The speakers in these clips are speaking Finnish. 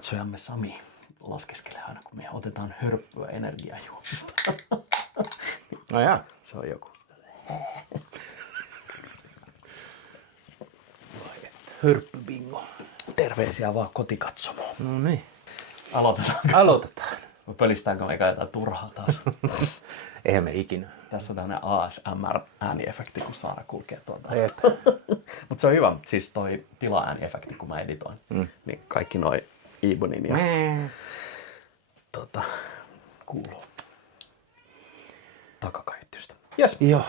kotikatsojamme Sami laskeskelee aina, kun me otetaan hörppyä energiajuomista. No jaa. Se on joku. Hörppybingo. Terveisiä vaan kotikatsomoon. No niin. Aloitetaan. Pölistäänkö me jotain turhaa taas? Eihän me ikinä. Tässä on tämmönen ASMR-ääniefekti, kun Saara kulkee tuolta. Et. Mutta se on hyvä. Siis toi tila-ääniefekti, kun mä editoin. Niin kaikki noi Ibonin ja kuuluu takakaiuttimesta. Jes. Joo.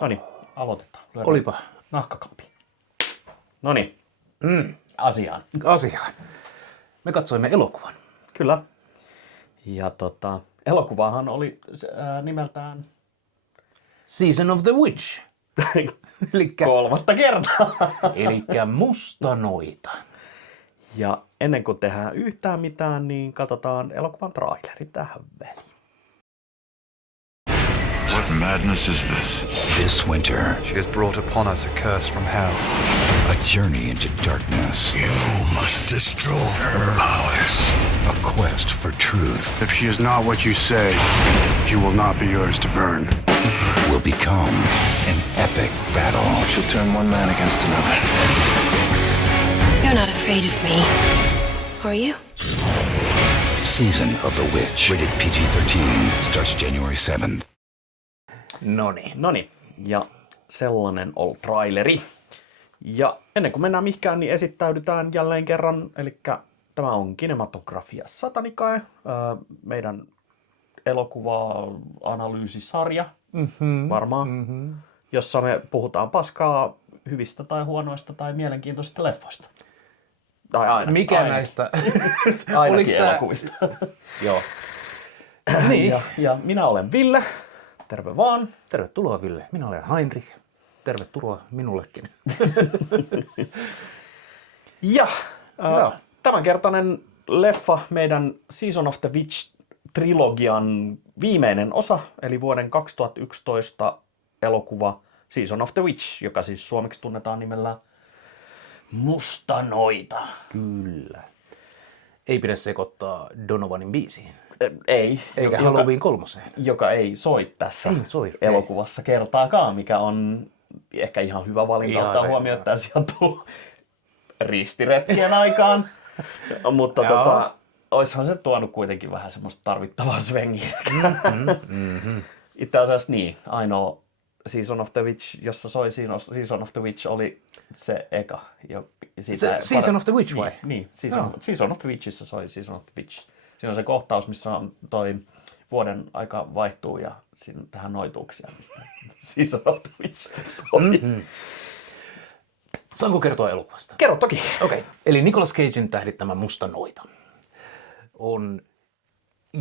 Noniin, aloitetaan. Lyödään Olipa. nahkakaappi. Noniin. Asiaan. Asiaan. Me katsoimme elokuvan. Kyllä. Ja elokuvahan oli nimeltään Season of the Witch. Elikkä 3. kertaa. Elikkä Musta noita. Ja ennen kuin tehdään yhtään mitään, niin katsotaan elokuvan traileri tähän väliin. What madness is this? This winter, She has brought upon us a curse from hell. a journey into darkness, You must destroy her powers. a quest for truth If she is not what you say, she will not be yours to burn. will become an epic battle. She'll turn one man against another. You're not afraid of me, are you? Season of the Witch, rated PG-13, starts January 7th. Noniin, ja sellainen oli traileri. Ja ennen kuin mennään mihinkään, niin esittäydytään jälleen kerran. Eli tämä on Kinematografia Satanicae, meidän elokuva-analyysisarja, varmaan, jossa me puhutaan paskaa hyvistä tai huonoista tai mielenkiintoisista leffoista. Tai aina. Mikä aina. näistä? Ainakin Oliko tää- elokuvista. Joo. Niin. Ja minä olen Ville. Terve vaan. Tervetuloa Ville. Minä olen Heinrich. Tervetuloa minullekin. Ja Joo. tämänkertainen leffa, meidän Season of the Witch-trilogian viimeinen osa, eli vuoden 2011 elokuva Season of the Witch, joka siis suomeksi tunnetaan nimellä Musta noita. Kyllä. Ei pidä sekoittaa Donovanin biisiin. Ei. Eikä joka, Halloween 3. joka ei soi tässä Ei soi, elokuvassa kertaakaan, mikä on ehkä ihan hyvä valinta Ihan ottaa hyvä. huomioon, että tämä sijoittuu ristiretkien aikaan. Mutta Joo. oishan se tuonut kuitenkin vähän semmoista tarvittavaa svengiä. Itse asiassa niin, ainoa Season of the Witch, jossa soi Season of the Witch, oli se eka. Se Season of the Witch vai? Niin, Joo. Season of the Witchissä soi Season of the Witch. Siinä on se kohtaus, missä on toi vuoden aika vaihtuu ja siinä tähän noituuksia, mistä Season of the Witch soi. Saanko kertoa elokuvasta? Kerro toki. Okei. Eli Nicolas Cagein tähdittämä Musta noita on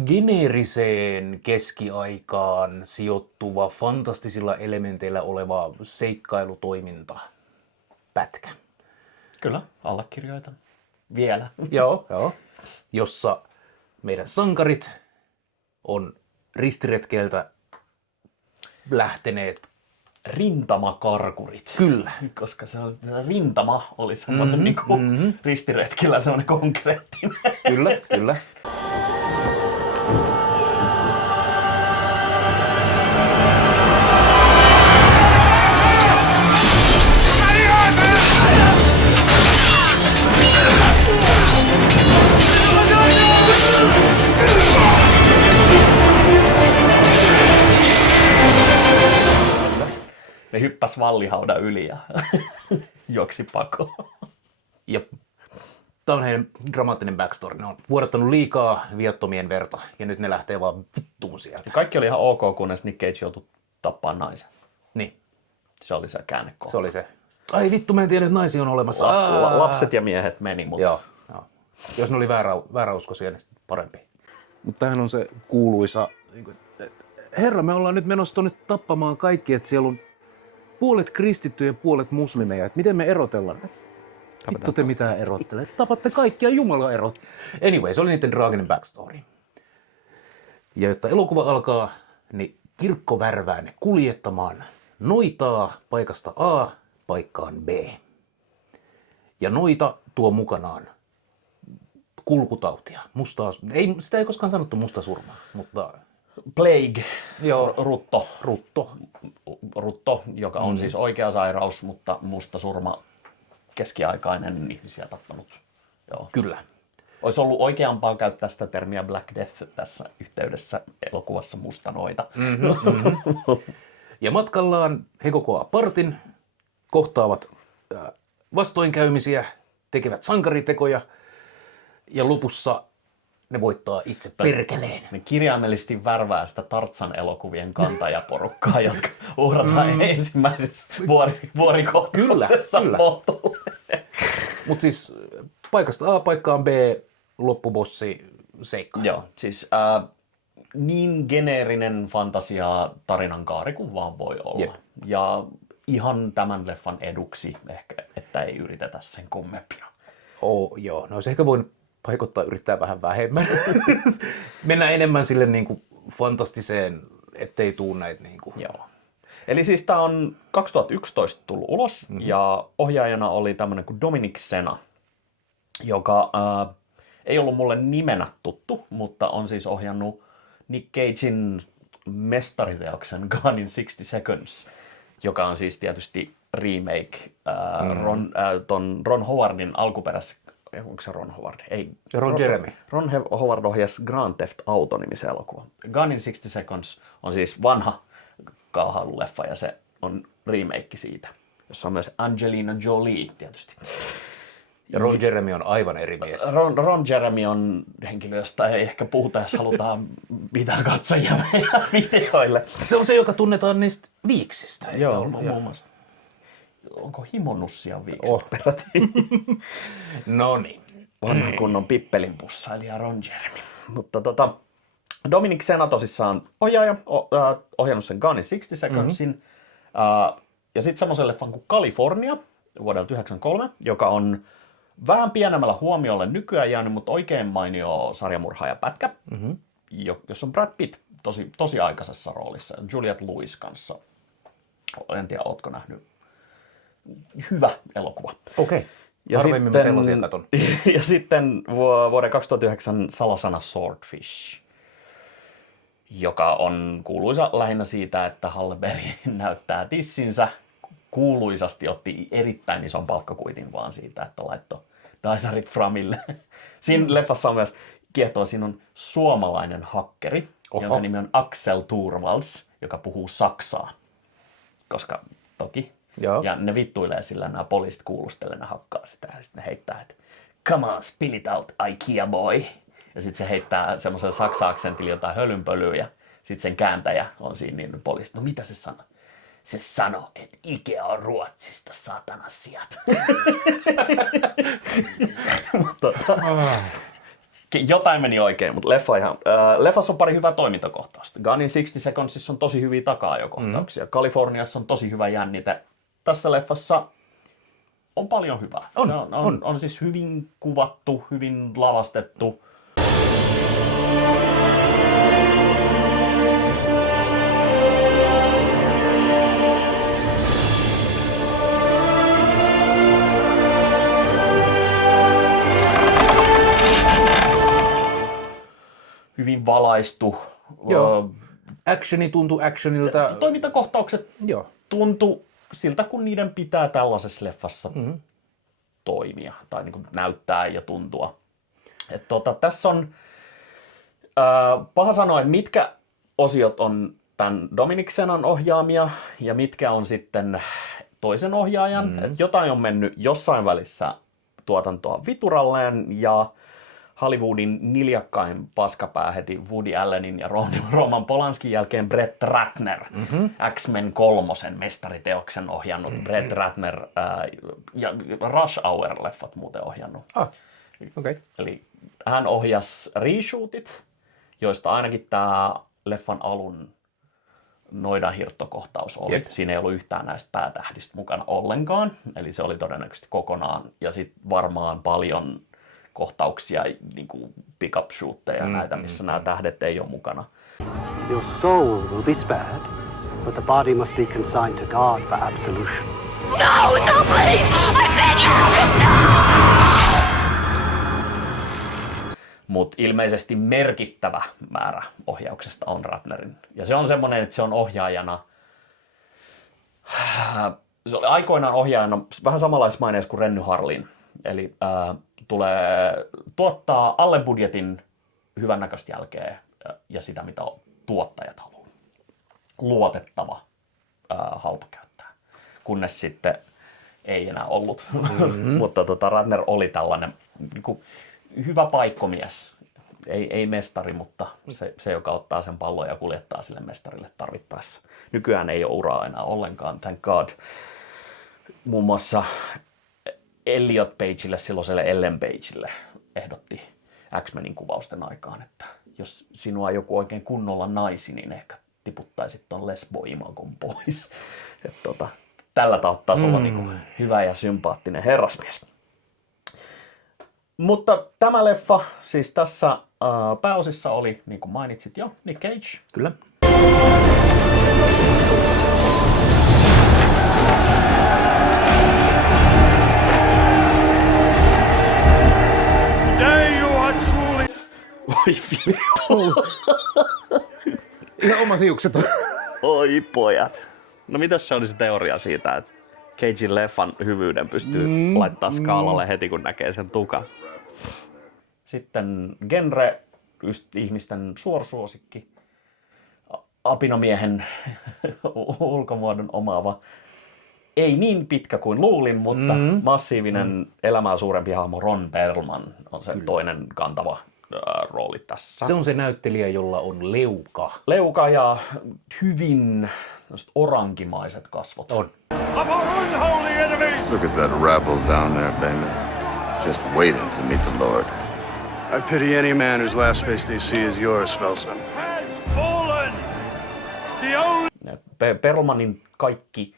geneeriseen keskiaikaan sijoittuva, fantastisilla elementeillä oleva seikkailutoiminta pätkä. Kyllä, allekirjoitan. Vielä. Joo. Jossa meidän sankarit on ristiretkeltä lähteneet. Rintamakarkurit. Kyllä. Koska se rintama oli semmoinen ristiretkillä semmoinen konkreettinen. Kyllä. Ne hyppäs vallihaudan yli ja juoksi pakoon. Ja tämä on heidän dramaattinen backstory. Ne on vuodattanut liikaa viattomien verta ja nyt ne lähtee vaan vittuun sieltä. Kaikki oli ihan ok, kunnes Nick Cage joutui tappaa naisen. Niin, Se oli se käännekohta. se oli se. Ai vittu, mä en tiedä, että naisia on olemassa. Lapset ja miehet meni, mutta Joo. Jos ne oli vääräuskoisia, niin parempi. Mutta tämähän on se kuuluisa, herra, me ollaan nyt menossa tonne tappamaan kaikki, että siellä on puolet kristittyjä ja puolet muslimeja. Et miten me erotellaan? Vittu te mitään erottelee. Tapatte kaikkia, Jumala erot. Anyway, se oli niiden traaginen backstory. Ja jotta elokuva alkaa, niin kirkko värvää ne kuljettamaan noitaa paikasta A paikkaan B. Ja noita tuo mukanaan kulkutautia. Sitä ei koskaan sanottu mustasurma, mutta... Plague, Joo. rutto, joka on siis oikea sairaus, mutta mustasurma, keskiaikainen, ihmisiä tappanut. Joo. Kyllä. Olisi ollut oikeampaa käyttää sitä termiä Black Death tässä yhteydessä elokuvassa Mustanoita. Ja matkallaan he kokoaa partin, kohtaavat vastoinkäymisiä, tekevät sankaritekoja ja lopussa ne voittaa itse perkeleen. Ne kirjaimellisesti värvää sitä Tarzan-elokuvien kantajaporukkaa, jotka uhrataan ensimmäisessä vuorikohtauksessa moottolle. Mutta siis paikasta A paikkaan B loppubossi seikkaa. Joo, siis niin geneerinen fantasia tarinan kaari kuin vaan voi olla. Jep. Ja ihan tämän leffan eduksi ehkä, että ei yritetä sen kummempia. Joo, no olisi ehkä voinut paikottaa yrittää vähän vähemmän. Mennään enemmän sille niinku fantastiseen, ettei tuu näitä niinku. Joo. Eli siis tää on 2011 tullut ulos ja ohjaajana oli tämmönen kuin Dominic Sena, joka ei ollut mulle nimenä tuttu, mutta on siis ohjannut Nick Cagein mestariteoksen Gone in 60 Seconds, joka on siis tietysti remake ton Ron Howardin alkuperäisessä. Onko se Ron Howard? Ei. Ron Jeremy. Ron Howard ohjasi Grand Theft Auto-nimisen elokuvan. Gone in 60 Seconds on siis vanha kaahailuleffa ja se on remake siitä, jossa on myös Angelina Jolie tietysti. Ja Ron Jeremy on aivan eri mies. Ron Jeremy on henkilö, josta ei ehkä puhuta, jos halutaan pitää katsojia meidän videoille. Se on se, joka tunnetaan niistä viiksistä. Joo, muun muassa. Onko Himonussia viiksistä peräti? Noniin. Vanhan kunnon pippelinpussailija Ron Jeremy. Mutta Dominic Sena tosissaan ohjaaja, ohjannut sen Gone in 60 Secondsin. Ja sitten semmoisen leffan kuin California vuodelta 1993, joka on vähän pienemmällä huomiolle nykyään jäänyt, mutta oikein mainio sarjamurhaajapätkä, jossa on Brad Pitt tosi aikaisessa roolissa. Juliette Lewis kanssa. En tiedä, ootko nähnyt. Hyvä elokuva. Okei. Harvemmin mä sellaisia katon. Ja sitten vuoden 2009 salasana Swordfish, joka on kuuluisa lähinnä siitä, että Halle Berry näyttää tissinsä. Kuuluisasti otti erittäin ison palkkakuitin vaan siitä, että laittoi daisarit framille. Siinä leffassa on myös kiehtova, siinä on suomalainen hakkeri, jonka nimi on Axel Turvals, joka puhuu saksaa. Koska toki. Joo. Ja ne vittuilee sillä, nämä poliisit kuulustelee, ne hakkaa sitä ja sitten ne heittää, että come on, spill it out, IKEA boy. Ja sitten se heittää semmoisen saksa-aksentilla jotain hölynpölyä ja sitten sen kääntäjä on siinä niin poliisit. No mitä se sanoo? Se sanoo, että Ikea on Ruotsista, saatana sijat. Jotain meni oikein, mutta leffassa on pari hyvää toimintakohtausta. Gone in 60 Secondsissa on tosi hyviä taka-ajokohtauksia. Californiassa on tosi hyvä jännite. Tässä leffassa on paljon hyvää. On siis hyvin kuvattu, hyvin lavastettu. Hyvin valaistu. Joo. Actioni tuntui actionilta. Toimintakohtaukset Joo. tuntui siltä, kun niiden pitää tällaisessa leffassa toimia tai niin kuin näyttää ja tuntua. Tässä on paha sanoa, että mitkä osiot on tämän Dominic Senan ohjaamia ja mitkä on sitten toisen ohjaajan. Et jotain on mennyt jossain välissä tuotantoa vituralleen ja Hollywoodin niljakkain paskapää heti Woody Allenin ja Roman Polanskin jälkeen Brett Ratner, X-Men 3 mestariteoksen ohjannut Brett Ratner ja Rush Hour-leffat muuten ohjannut. Okay. Eli hän ohjasi reshootit, joista ainakin tämä leffan alun noidanhirttokohtaus oli. Jep. Siinä ei ollut yhtään näistä päätähdistä mukana ollenkaan, eli se oli todennäköisesti kokonaan. Ja sitten varmaan paljon kohtauksia, niin kuin pick-up shootteja näitä, missä nämä tähdet ei ole mukana. Your soul will be spared, but the body must be consigned to God for absolution. No, please! I beg you! No! Mutta ilmeisesti merkittävä määrä ohjauksesta on Ratnerin. Ja se on semmoinen, että se on ohjaajana, se oli aikoinaan ohjaajana vähän samanlaisessa maineessa kuin Renny Harlin. Eli tulee tuottaa alle budjetin hyvännäköistä jälkeä ja sitä, mitä tuottajat haluaa. Luotettava halpa käyttää. Kunnes sitten ei enää ollut. Mutta Ratner oli tällainen niin kuin hyvä paikkomies. Ei mestari, mutta se, joka ottaa sen pallon ja kuljettaa sille mestarille tarvittaessa. Nykyään ei ole uraa enää ollenkaan, thank God. Muun muassa Elliot Pagelle, silloiselle Ellen Pagelle, ehdotti X-Menin kuvausten aikaan, että jos sinua joku oikein kunnolla naisi, niin ehkä tiputtaisit ton lesbo-imagon pois. Tällä tasolla niin hyvä ja sympaattinen herrasmies. Mutta tämä leffa, siis tässä pääosissa oli, niin kuin mainitsit jo, Nick Cage. Kyllä. Today you are truly... Oi vittu. Ihan omat hiukset on. Oi pojat. No mitäs se oli se teoria siitä, että Cagein leffan hyvyyden pystyy laittaa skaalalle heti, kun näkee sen tukan. Sitten genre, just ihmisten suorsuosikki, apinomiehen ulkomuodon omaava. Ei niin pitkä kuin luulin, mutta massiivinen elämää suurempi hahmo Ron Perlman on se toinen kantava rooli tässä. Se on se näyttelijä, jolla on leuka. Leuka ja hyvin orankimaiset kasvot. On. of our unholy enemies! Look at that rabble down there, Damon. Just waiting to meet the Lord. I pity any man whose last face they see is yours, Svelson. Has fallen! The only... Perlmanin kaikki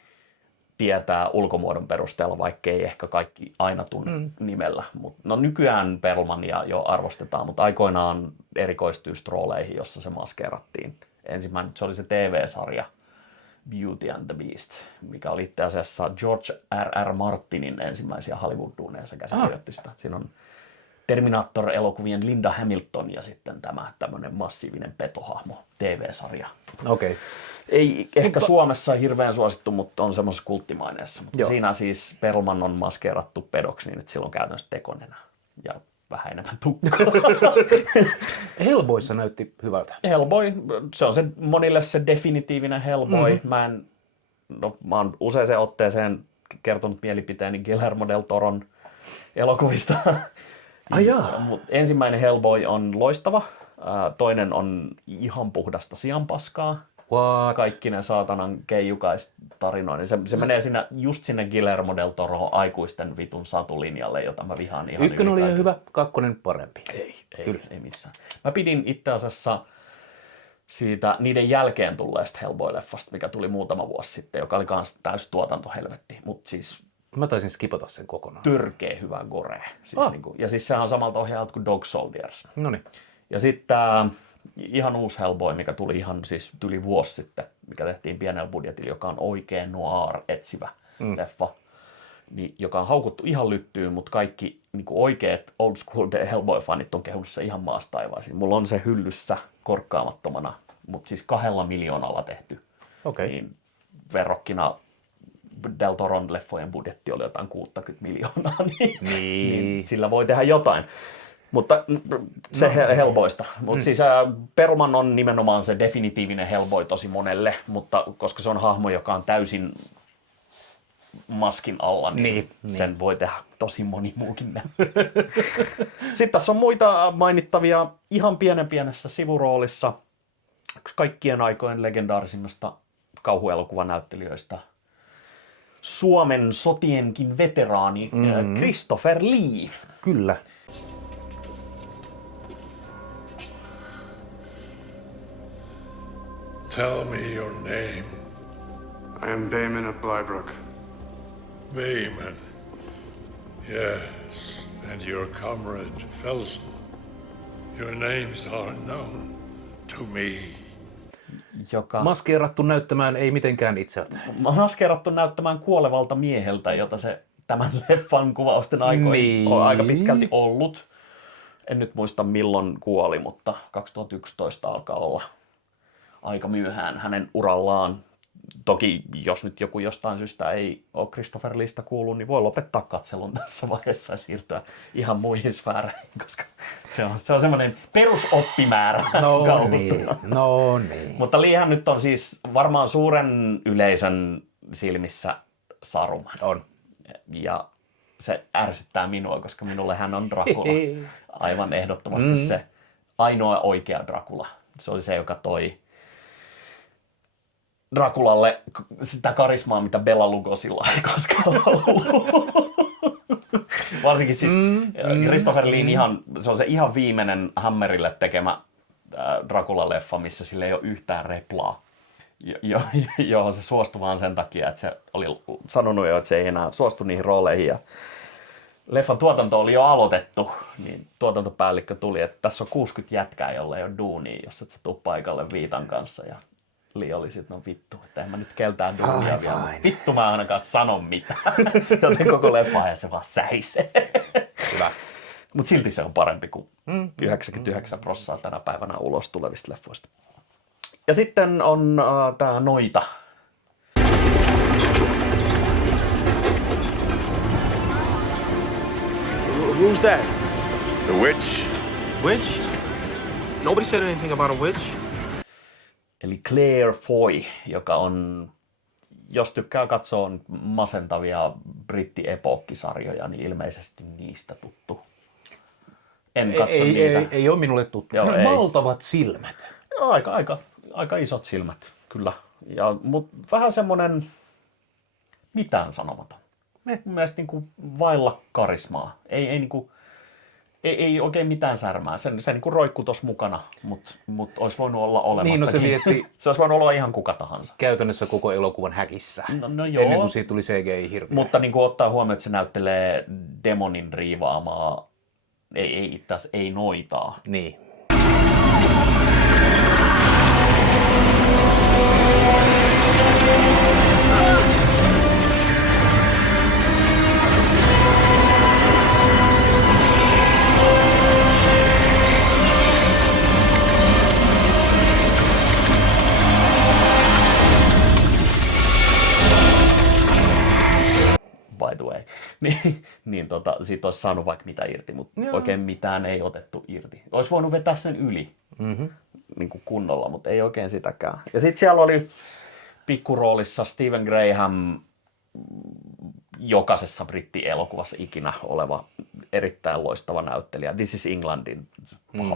tietää ulkomuodon perusteella, vaikkei ehkä kaikki aina tunne nimellä. No nykyään Perlmania jo arvostetaan, mutta aikoinaan erikoistui rooleihin, jossa se maskeerattiin. Ensimmäinen se oli se TV-sarja Beauty and the Beast, mikä oli itse asiassa George R.R. Martinin ensimmäisiä Hollywood-duuneja, se käsikirjoitti sitä. Siinä on Terminator-elokuvien Linda Hamilton ja sitten tämä tämmöinen massiivinen petohahmo TV-sarja. Okei. Ei ehkä Suomessa hirveän suosittu, mutta on semmoisessa kulttimaineessa. Mutta siinä siis Perlman on maskeerattu pedoksi niin, että sillä on käytännössä tekonenä ja vähän enemmän tukkaa. Hellboyssa näytti hyvältä. Hellboy, se on se monille se definitiivinen Hellboy. Mä oon useaseen otteeseen kertonut mielipiteeni Guillermo del Toron elokuvista. Mut ensimmäinen Hellboy on loistava, toinen on ihan puhdasta sianpaskaa. What? Kaikki ne saatanan keijukais-tarinoin. Se menee just sinne Guillermo del Toro aikuisten vitun satulinjalle, jota mä vihaan ihan Ykkönen oli ihan hyvä, kakkonen parempi. Ei missään. Mä pidin itse asiassa siitä niiden jälkeen tulleesta Hellboy-leffasta, mikä tuli muutama vuosi sitten, joka oli kans täys tuotantohelvetti. Mut siis Mä taisin skipata sen kokonaan. Törkeä hyvä gore. Siis ja siis sehän on samalta ohjaajalta kuin Dog Soldiers. Noniin. Ja sitten ihan uusi Hellboy, mikä tuli ihan siis yli vuosi sitten, mikä tehtiin pienellä budjetilla, joka on oikein noir-etsivä leffa, niin, joka on haukuttu ihan lyttyyn, mutta kaikki niin oikeat old school Hellboy-fanit on kehunut se ihan maasta taivaisiin. Mulla on se hyllyssä korkkaamattomana, mutta siis 2 miljoonalla tehty. Okei. Niin verrokkina Del Toron leffojen budjetti oli jotain 60 miljoonaa, niin sillä voi tehdä jotain. Mutta se Hellboysta. Mutta siis Perlman on nimenomaan se definitiivinen Hellboy tosi monelle, mutta koska se on hahmo, joka on täysin maskin alla, niin sen voi tehdä tosi moni muukin. Sitten tässä on muita mainittavia ihan pienessä sivuroolissa. Yksi kaikkien aikojen legendaarisimmasta kauhuelokuvanäyttelijöistä. Suomen sotienkin veteraani Christopher Lee. Kyllä. Tell me your name. I am Damon of Blybrook. Bayman. Yes, and your comrade Felsen. Your names are known to me. Joka Maskeerattu näyttämään ei mitenkään itseltä. maskeerattu näyttämään kuolevalta mieheltä, jota se tämän leffan kuvausten aikoina on aika pitkälti ollut. En nyt muista milloin kuoli, mutta 2011 alkaa olla aika myöhään hänen urallaan. Toki jos nyt joku jostain syystä ei ole Christopher Leesta kuullut, niin voi lopettaa katselun tässä vaiheessa ja siirtyä ihan muihin sfääreihin, koska se on semmoinen perusoppimäärä. No niin. Mutta Leehän nyt on siis varmaan suuren yleisön silmissä Saruman. On. Ja se ärsyttää minua, koska minulle hän on Dracula. Aivan ehdottomasti se ainoa oikea Dracula. Se oli se, joka toi Draculalle sitä karismaa, mitä Bela Lugosilla ei koskaan ollut. Varsinkin siis Christopher Lee se on se ihan viimeinen Hammerille tekemä Dracula-leffa, missä sillä ei ole yhtään replaa. Johon se suostui vaan sen takia, että se oli sanonut jo, että se ei enää suostu niihin rooleihin. Ja leffan tuotanto oli jo aloitettu, niin tuotantopäällikkö tuli, että tässä on 60 jätkää, jolla ei ole duunia, jos et sä tuu paikalle Viitan kanssa. Ja Lee oli sit, no vittu, että en mä nyt keltään duunia vielä. Vittu mä ainakaan sano mitään. Joten koko leffa ja se vaan säisee. Hyvä. Mut silti se on parempi kuin 99% tänä päivänä ulos tulevista leffoista. Ja sitten on tää Noita. Who's that? The witch? Witch? Nobody said anything about a witch. Eli Claire Foy, joka on, jos tykkää katsoa masentavia britti-epokkisarjoja, niin ilmeisesti niistä tuttu. En katso niitä. Ei ole minulle tuttu. Joo, ei. Valtavat silmät. Aika isot silmät, kyllä. Mut vähän semmonen mitään sanomaton. Mun mielestä niinku vailla karismaa. Ei oikein mitään särmää. Se niinku roikkuu tossa mukana, mut olisi voinut olla olemattakin. Niin, no se vietti se olisi voinut olla ihan kuka tahansa. käytännössä koko elokuvan häkissä. No joo. Ennen kuin siitä tuli CGI-hirviö. Mutta niinku ottaa huomioon, että se näyttelee demonin riivaamaa, ei noitaa. Niin. By the way. Siitä olisi saanut vaikka mitä irti, mutta oikein mitään ei otettu irti. Olisi voinut vetää sen yli niin kuin kunnolla, mutta ei oikein sitäkään. Ja sitten siellä oli pikkuroolissa Stephen Graham, jokaisessa brittielokuvassa ikinä oleva erittäin loistava näyttelijä. This is Englandin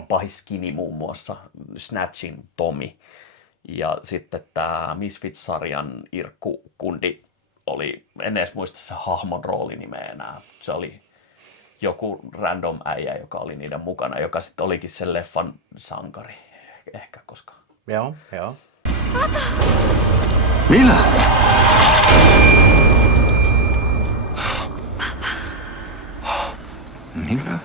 pahiskini muun muassa, Snatchin Tommy. Ja sitten tämä Misfits-sarjan Irkku Kundi oli, en edes muista se hahmon roolinimeä enää. Se oli joku random äijä, joka oli niiden mukana, joka sitten olikin sen leffan sankari. Ehkä koska. Joo. Mila! Mila?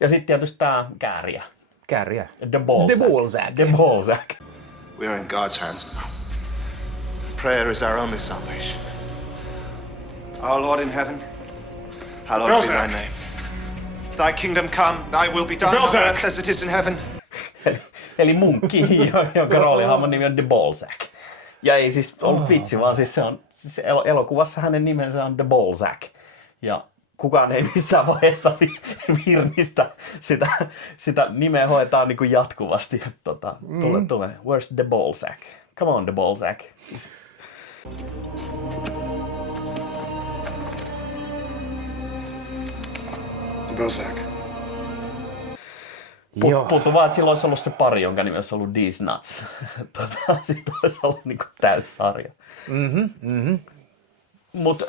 Ja sitten tietysti tämä kääriä. Kääriä. The Balzac. The Balzac. We are in God's hands now. Prayer is our only salvation. Our Lord in heaven, hallowed be thy name. Thy kingdom come, thy will be done on earth as it is in heaven. Eli munkki, jonka roolihahmon nimi on The Balzac. Ja ei siis ollut vitsi, vaan siis se on siis elokuvassa hänen nimensä on The Balzac. Ja kukaan ei missään vaiheessa virnistä sitä nimeä hoitaa niin kuin jatkuvasti. Tule. Where's The Balzac? Come on, The Balzac. Balzac. Puuttuu vaan, että silloin olisi ollut se pari, jonka nimi olisi ollut These Nuts. Sitten olisi ollut niin kuin täyssarja. Mutta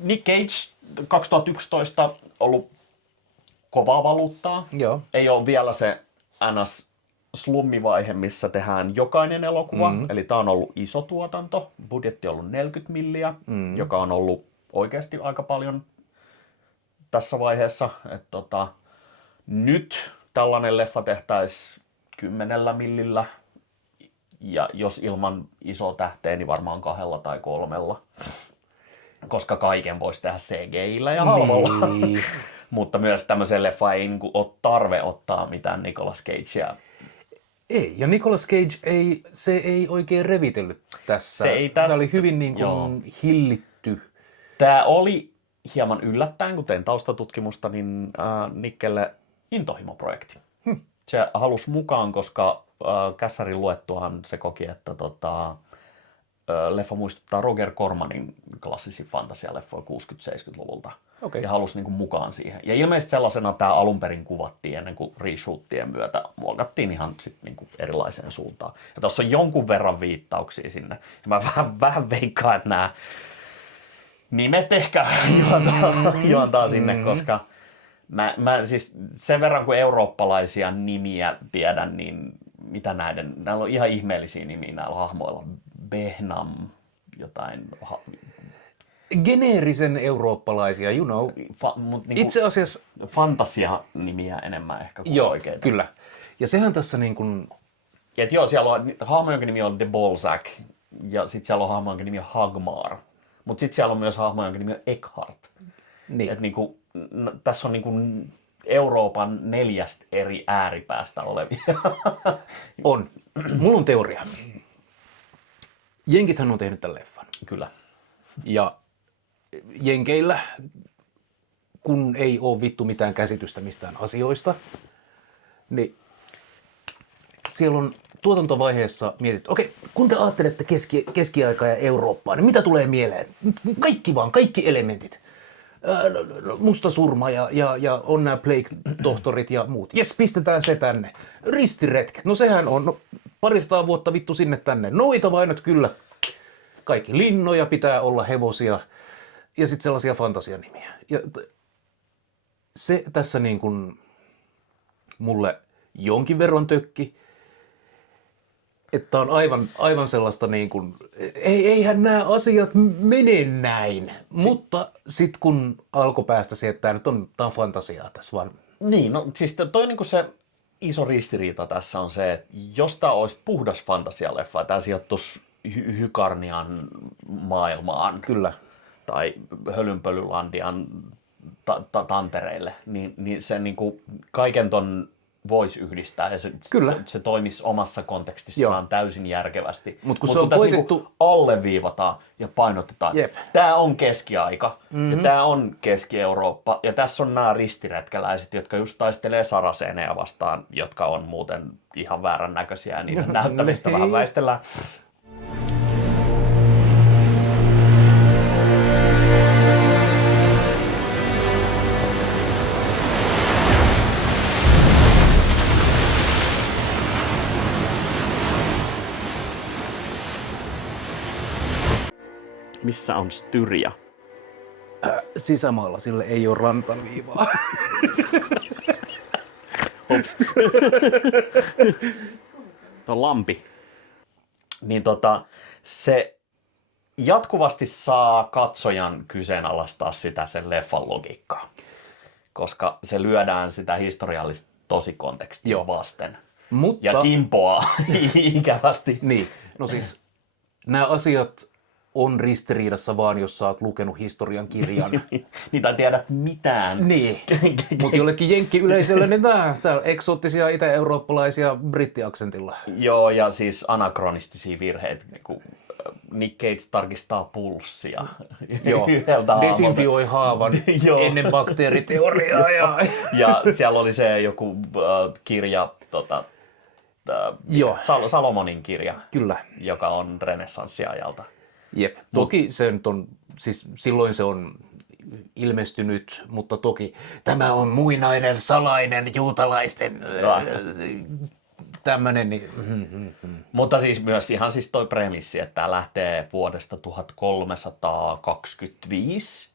Nick Cage 2011 ollut kovaa valuuttaa. Joo. Ei ole vielä se slummivaihe, missä tehdään jokainen elokuva. Eli tämä on ollut iso tuotanto. Budjetti on ollut 40 milliä, joka on ollut oikeasti aika paljon tässä vaiheessa. Nyt tällainen leffa tehtäisiin 10 millillä. Ja jos ilman isoa tähteä, niin varmaan 2 tai 3. koska kaiken voisi tehdä CGI-llä ja halvalla. Niin. Mutta myös tämmöiseen leffaan ei niin kuin ole tarve ottaa mitään Nicolas Cagea. Ei, ja Nicolas Cage ei oikein revitellyt tässä. Se ei Tämä oli hyvin niin kuin hillitty. Tämä oli hieman yllättäen, kun tein taustatutkimusta, niin Nickelle intohimoprojekti. Se halusi mukaan, koska kässärin luettuaan se koki, että leffa muistuttaa Roger Cormanin klassisia fantasialeffoja 60-70-luvulta. Okay. Ja halusi niin kuin mukaan siihen. Ja ilmeisesti sellaisena tämä alun perin kuvattiin ennen kuin reshoottien myötä muokattiin ihan sit niin kuin erilaiseen suuntaan. Ja tuossa on jonkun verran viittauksia sinne. Ja mä vähän veikkaan, että nämä nimet ehkä juontaa sinne, koska mä siis sen verran kuin eurooppalaisia nimiä tiedän, niin mitä näillä on ihan ihmeellisiä nimiä näillä hahmoilla. Behnam, jotain... Geneerisen eurooppalaisia, you know. Niinku itse asiassa... Fantasia-nimiä enemmän ehkä kuin joo, oikeita. Kyllä. Ja sehän tässä niin kuin... Et joo, siellä on hahmo, jonka nimi on De Balzac, ja sitten siellä on hahmo, jonka nimi on Hagmar. Mutta sitten siellä on myös hahmo, jonka nimi on Eckhart. Niin. Et niinku, tässä on niinku Euroopan 4 eri ääripäästä olevia. On. Mulla on teoria. Jenkithän on tehnyt tämän leffan. Kyllä. Ja Jenkeillä, kun ei ole vittu mitään käsitystä mistään asioista, niin siellä on tuotantovaiheessa mietitty, okei, kun te ajattelette keskiaikaa ja Eurooppaa, niin mitä tulee mieleen? Kaikki elementit. Musta surma ja on nämä Plague-tohtorit ja muut. Jes, pistetään se tänne. Ristiretket, no sehän on 200 vuotta vittu sinne tänne. Noita vainot kyllä. Kaikki linnoja pitää olla, hevosia ja sitten sellaisia fantasianimiä. Ja se tässä niin kuin mulle jonkin verran tökki, että on aivan sellaista niin kuin, eihän nämä asiat mene näin. Mutta sitten kun alkoi päästä siihen, että tämä on fantasiaa tässä vaan. Niin, no siis toi niinku se iso ristiriita tässä on se, että jos tämä olisi puhdas fantasialeffa, tämä sijoittuisi Hykarnian maailmaan. Kyllä. Tai Hölynpölylandian tantereille, niin se niinku kaiken ton voisi yhdistää ja se toimisi omassa kontekstissaan täysin järkevästi. Mutta kun se on koitettu... Niinku alleviivataan ja painotetaan. Tämä on keskiaika ja tämä on Keski-Eurooppa ja tässä on nämä ristiretkeläiset, jotka just taistelee Saraseneja vastaan, jotka on muuten ihan väärän näköisiä ja niiden näyttämistä vähän väistellään. Missä on Styria? Sisämaalla, sille ei ole rantaviivaa. Ops. Tuo lampi. Niin se jatkuvasti saa katsojan kyseenalaistaa sitä sen leffan logiikkaa. Koska se lyödään sitä historiallista tosikontekstia vasten. Mutta... Ja kimpoaa ikävästi. Niin, no siis nämä asiat on ristiriidassa vaan, jos sä oot lukenut historian kirjan. Niin tai tiedät mitään. Niin, mutta jollekin jenkkiyleisölle niin täällä eksoottisia itä-eurooppalaisia brittiaksentilla. Joo, ja siis anakronistisia virheitä, kun Nick Cage tarkistaa pulssia. Joo, desinfioi haavan ennen bakteeriteoriaa. Ja siellä oli se joku kirja, Salomonin kirja, kyllä, joka on renessanssiajalta. Jep, toki se nyt on, siis silloin se on ilmestynyt, mutta toki tämä on muinainen, salainen, juutalaisten tämmöinen. Niin. Mutta siis myös ihan siis toi premissi, että tämä lähtee vuodesta 1325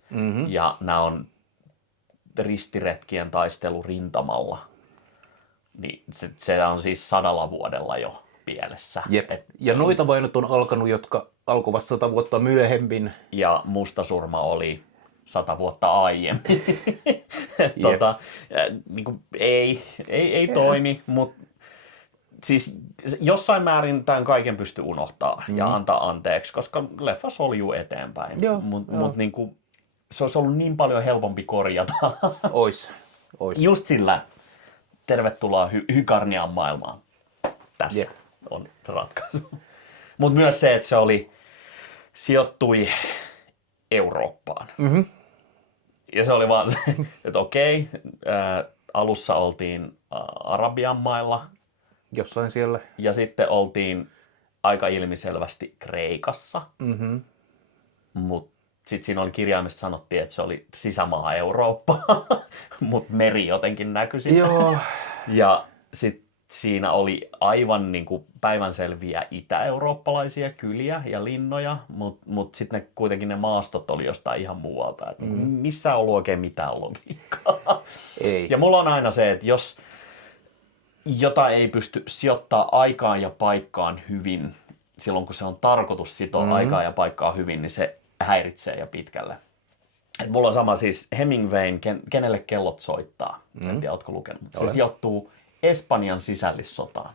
ja nämä on ristiretkien taistelu rintamalla. Niin se on siis 100 vuodella jo pielessä. Jep. Ja noita vainot on alkanut, jotka alkoivat 100 vuotta myöhemmin. Ja mustasurma oli 100 vuotta aiemmin. Niin kuin, ei toimi, mutta siis jossain määrin tämän kaiken pystyi unohtaa ja antaa anteeksi, koska leffa soljuu eteenpäin. Mutta niinku, se olisi ollut niin paljon helpompi korjata. Ois. Just sillä tervetuloa Hykarnian maailmaan. Tässä on se ratkaisu. Mutta myös se, että se sijoittui Eurooppaan. Ja se oli vaan se, että okei, alussa oltiin Arabian mailla. Jossain siellä. Ja sitten oltiin aika ilmiselvästi Kreikassa. Mutta sitten siinä oli kirjaimessa sanottiin, että se oli sisämaa Eurooppa, mutta meri jotenkin näkyi sinne. Joo. Ja sitten siinä oli aivan niin kuin päivänselviä itä-eurooppalaisia kyliä ja linnoja, mutta sitten kuitenkin ne maastot oli jostain ihan muualta. Et missä on ollut oikein mitään logiikkaa. Ei. Ja mulla on aina se, että jos jota ei pysty sijoittaa aikaan ja paikkaan hyvin, silloin kun se on tarkoitus sitoa aikaa ja paikkaa hyvin, niin se häiritsee ja pitkälle. Et mulla on sama siis Hemingwayn Kenelle kellot soittaa. En tiedä, ootko lukenut. Se sijoittuu Espanjan sisällissotaan.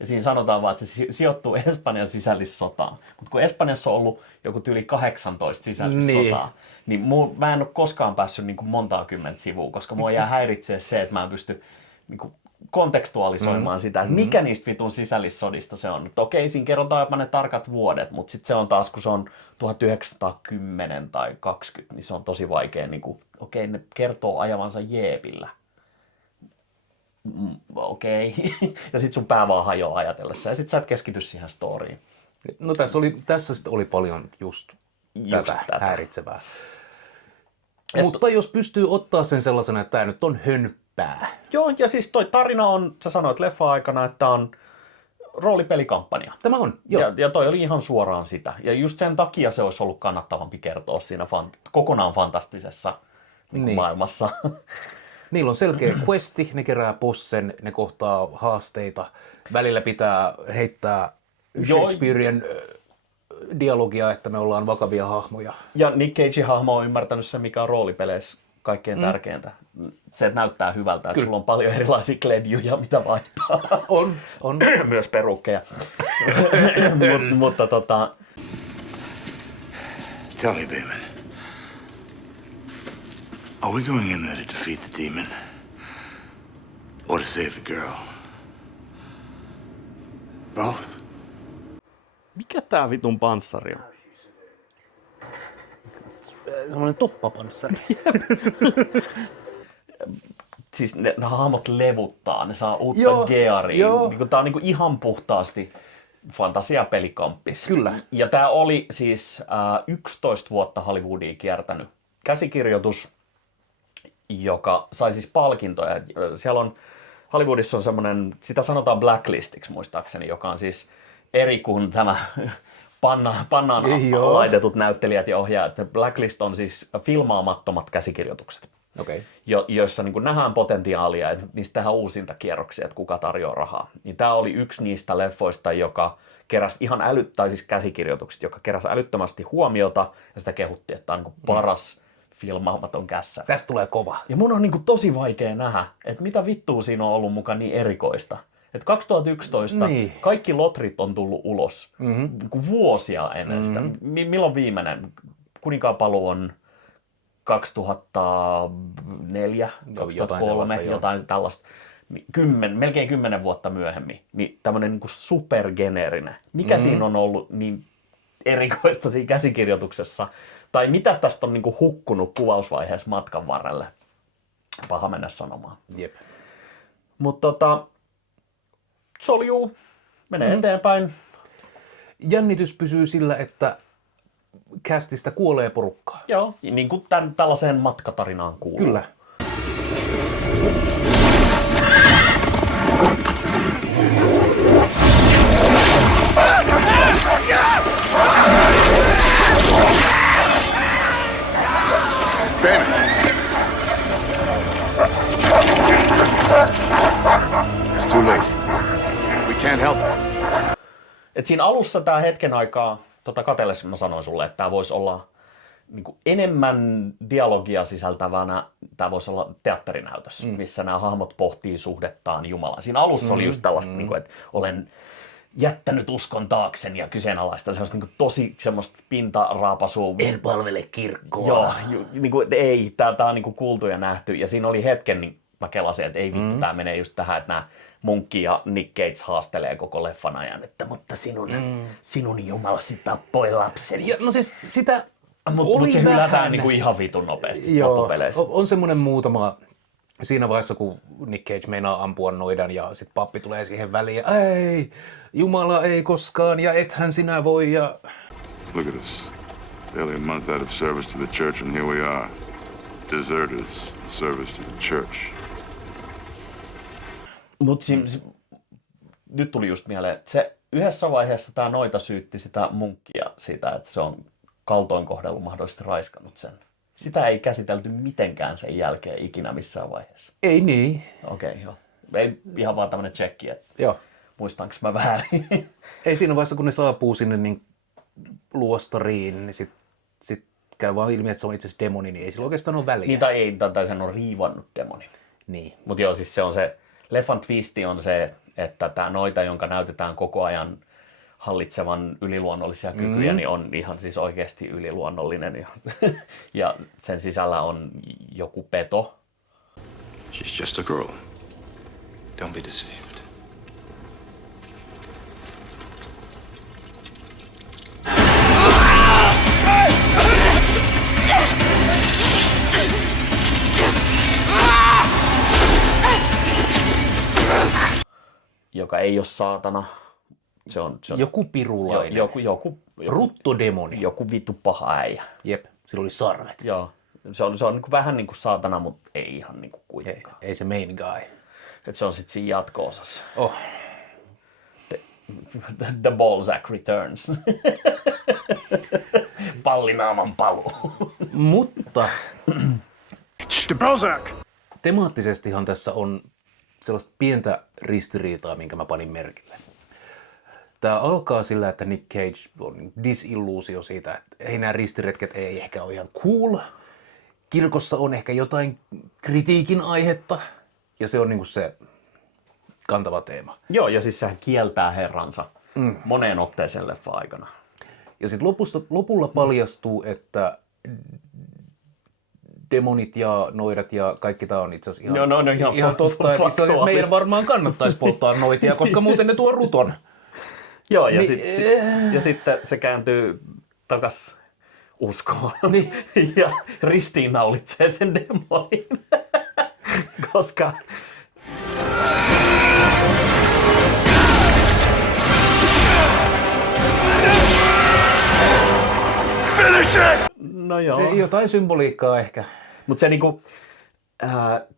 Ja siinä sanotaan vaan, että se sijoittuu Espanjan sisällissotaan. Mutta kun Espanjassa on ollut joku yli 18 sisällissotaa, niin mä en ole koskaan päässyt niin kuin montaa kymmentä sivua, koska mua jää häiritsee se, että mä en pysty niin kuin kontekstualisoimaan sitä, että mikä niistä vitun sisällissodista se on. Että okei, siinä kerrotaan jopa ne tarkat vuodet, mutta sitten se on taas, kun se on 1910 tai 20, niin se on tosi vaikea. Niin kuin, okei, ne kertoo ajavansa jeepillä. Okei. Ja sitten sun pää vaan hajoaa ajatellessa. Ja sitten sä et keskity siihen storyin. No tässä sitten oli paljon just tätä häiritsevää. Mutta jos pystyy ottaa sen sellaisena, että tämä nyt on hönppää. Joo, ja siis toi tarina on, sä sanoit leffa-aikana, että on roolipelikampanja. Tämä on, joo. Ja toi oli ihan suoraan sitä. Ja just sen takia se olisi ollut kannattavampi kertoa siinä kokonaan fantastisessa maailmassa. Niillä on selkeä questi, ne kerää possen, ne kohtaa haasteita. Välillä pitää heittää Shakespearean dialogia, että me ollaan vakavia hahmoja. Ja Nick Cagein hahmo on ymmärtänyt sen, mikä on roolipeleissä kaikkein tärkeintä. Se, että näyttää hyvältä, että sulla on paljon erilaisia kledjuja, mitä vaihtaa. On. Myös perukkeja. Mutta Tell me, Damon. Are we going in there to defeat the demon? Or to save the girl? Both. mikä tää vitun panssari on? Semmoinen toppapanssari. Siis ne hahmot levuttaa, ne saa uutta gearia. Niin tää on niin ihan puhtaasti fantasiapelikamppis. Kyllä. Ja tää oli siis 11 vuotta Hollywoodia kiertänyt käsikirjoitus, joka sai siis palkintoja. Siellä on, Hollywoodissa on semmoinen, sitä sanotaan blacklistiksi muistaakseni, joka on siis eri kuin tämä pannaan laitetut näyttelijät ja ohjaajat. Blacklist on siis filmaamattomat käsikirjoitukset, joissa niin kuin nähdään potentiaalia, että niistä tehdään uusinta kierroksia, että kuka tarjoaa rahaa. Niin tämä oli yksi niistä leffoista, joka keräsi ihan käsikirjoitukset, joka keräsi älyttömästi huomiota, ja sitä kehuttiin, että tämä on niin kuin paras filmaamaton kässä. Tästä tulee kova. Ja mun on niin kuin tosi vaikea nähdä, että mitä vittua siinä on ollut mukaan niin erikoista. Että 2011 kaikki lotrit on tullut ulos vuosia ennen sitä. Milloin viimeinen? Kuninkaan paluu on 2004, 2003, jotain tällaista. Melkein 10 vuotta myöhemmin. Niin tämmöinen niin kuin supergeneerinen. Mikä siinä on ollut niin erikoista siinä käsikirjoituksessa? Tai mitä tästä on niin kuin hukkunut kuvausvaiheessa matkan varrelle? Paha mennä sanomaan. Jep. Mutta soljuu, menee eteenpäin. Jännitys pysyy sillä, että castista kuolee porukkaa. Joo, niin kuin tällaiseen matkatarinaan kuuluu. Kyllä. It's too late. We can't help it. Et siinä alussa tää hetken aikaa, katsellessa mä sanoin sulle, että tää voisi olla niin kuin enemmän dialogia sisältävänä tämä voisi olla teatterinäytös, missä nämä hahmot pohtii suhdettaan Jumalaan. Siinä alussa oli just tällaista, niin kuin, että olen jättänyt uskon taakseni ja kyseenalaista. Sellaista niin kuin tosi semmoista pintaraapasua. En palvele kirkkoa. Joo, niin kuin, ei, tämä on niin kuin kuultu ja nähty. Ja siinä oli hetken, niin mä kelasin, että ei vittu, tämä menee just tähän, että nämä Munkki ja Nick Cage haastelee koko leffan ajan, että mutta sinun jumalasi tappoi lapseni. Ja, no siis sitä Mutta se hylätään niin kuin ihan vitun nopeasti loppupeleissä. On semmoinen muutama siinä vaiheessa, kun Nick Cage meinaa ampua noidan ja sitten pappi tulee siihen väliin ja ei, Jumala ei koskaan ja ethän sinä voi ja... Look at us. Barely a month out of service to the church and here we are. Deserters, service to the church. Mutta nyt tuli just mieleen, että se yhdessä vaiheessa tämä noita syytti sitä Munkkia siitä, että se on kaltoinkohdellut mahdollisesti raiskannut sen. Sitä ei käsitelty mitenkään sen jälkeen ikinä missään vaiheessa. Ei niin. Okei, joo. Ei ihan vaan tämmönen tsekki, että joo. Muistanko mä väärin. Ei siinä vaiheessa, kun ne saapuu sinne niin luostariin, niin sit käy vaan ilmi, että se on itse asiassa demoni, niin ei sillä oikeastaan ole väliä. Niin, tai sen on riivannut demoni. Niin. Mutta joo, siis se on se, leffan twisti on se, että tämä noita, jonka näytetään koko ajan hallitsevan yliluonnollisia kykyjä, niin on ihan siis oikeasti yliluonnollinen. Ja sen sisällä on joku peto. She's just a girl. Don't be deceived. Joka ei ole saatana. Se on joku pirulainen. Joku ruttodemoni. Joku vittu paha äijä. Jep, sillä oli sarvet. Joo. Se on niin kuin vähän niin kuin saatana, mutta ei ihan niin kuin kuitenkaan. Ei se main guy. Et se on sitten siinä jatko-osassa. Oh. The Balzac Returns. Pallinaaman paluu. Mutta The Balzac! Temaattisestihan tässä on sellaista pientä ristiriitaa, minkä mä panin merkille. Tämä alkaa sillä, että Nick Cage on disilluusio siitä, että ei nämä ristiretket ei ehkä ole ihan cool. Kirkossa on ehkä jotain kritiikin aihetta, ja se on niinku se kantava teema. Joo, ja siis sehän kieltää herransa moneen otteeseen leffan aikana. Ja sitten lopulla paljastuu, että demonit ja noidat ja kaikki tämä on itse asiassa ihan totta. Itse asiassa meidän varmaan kannattaisi polttaa noitia, koska muuten ne tuo ruton. Joo, ja sitten se kääntyy takas uskoon ja ristiinnaulitsee sen demonin, koska... No joo. Se jotain symboliikkaa ehkä. Mutta se niinku,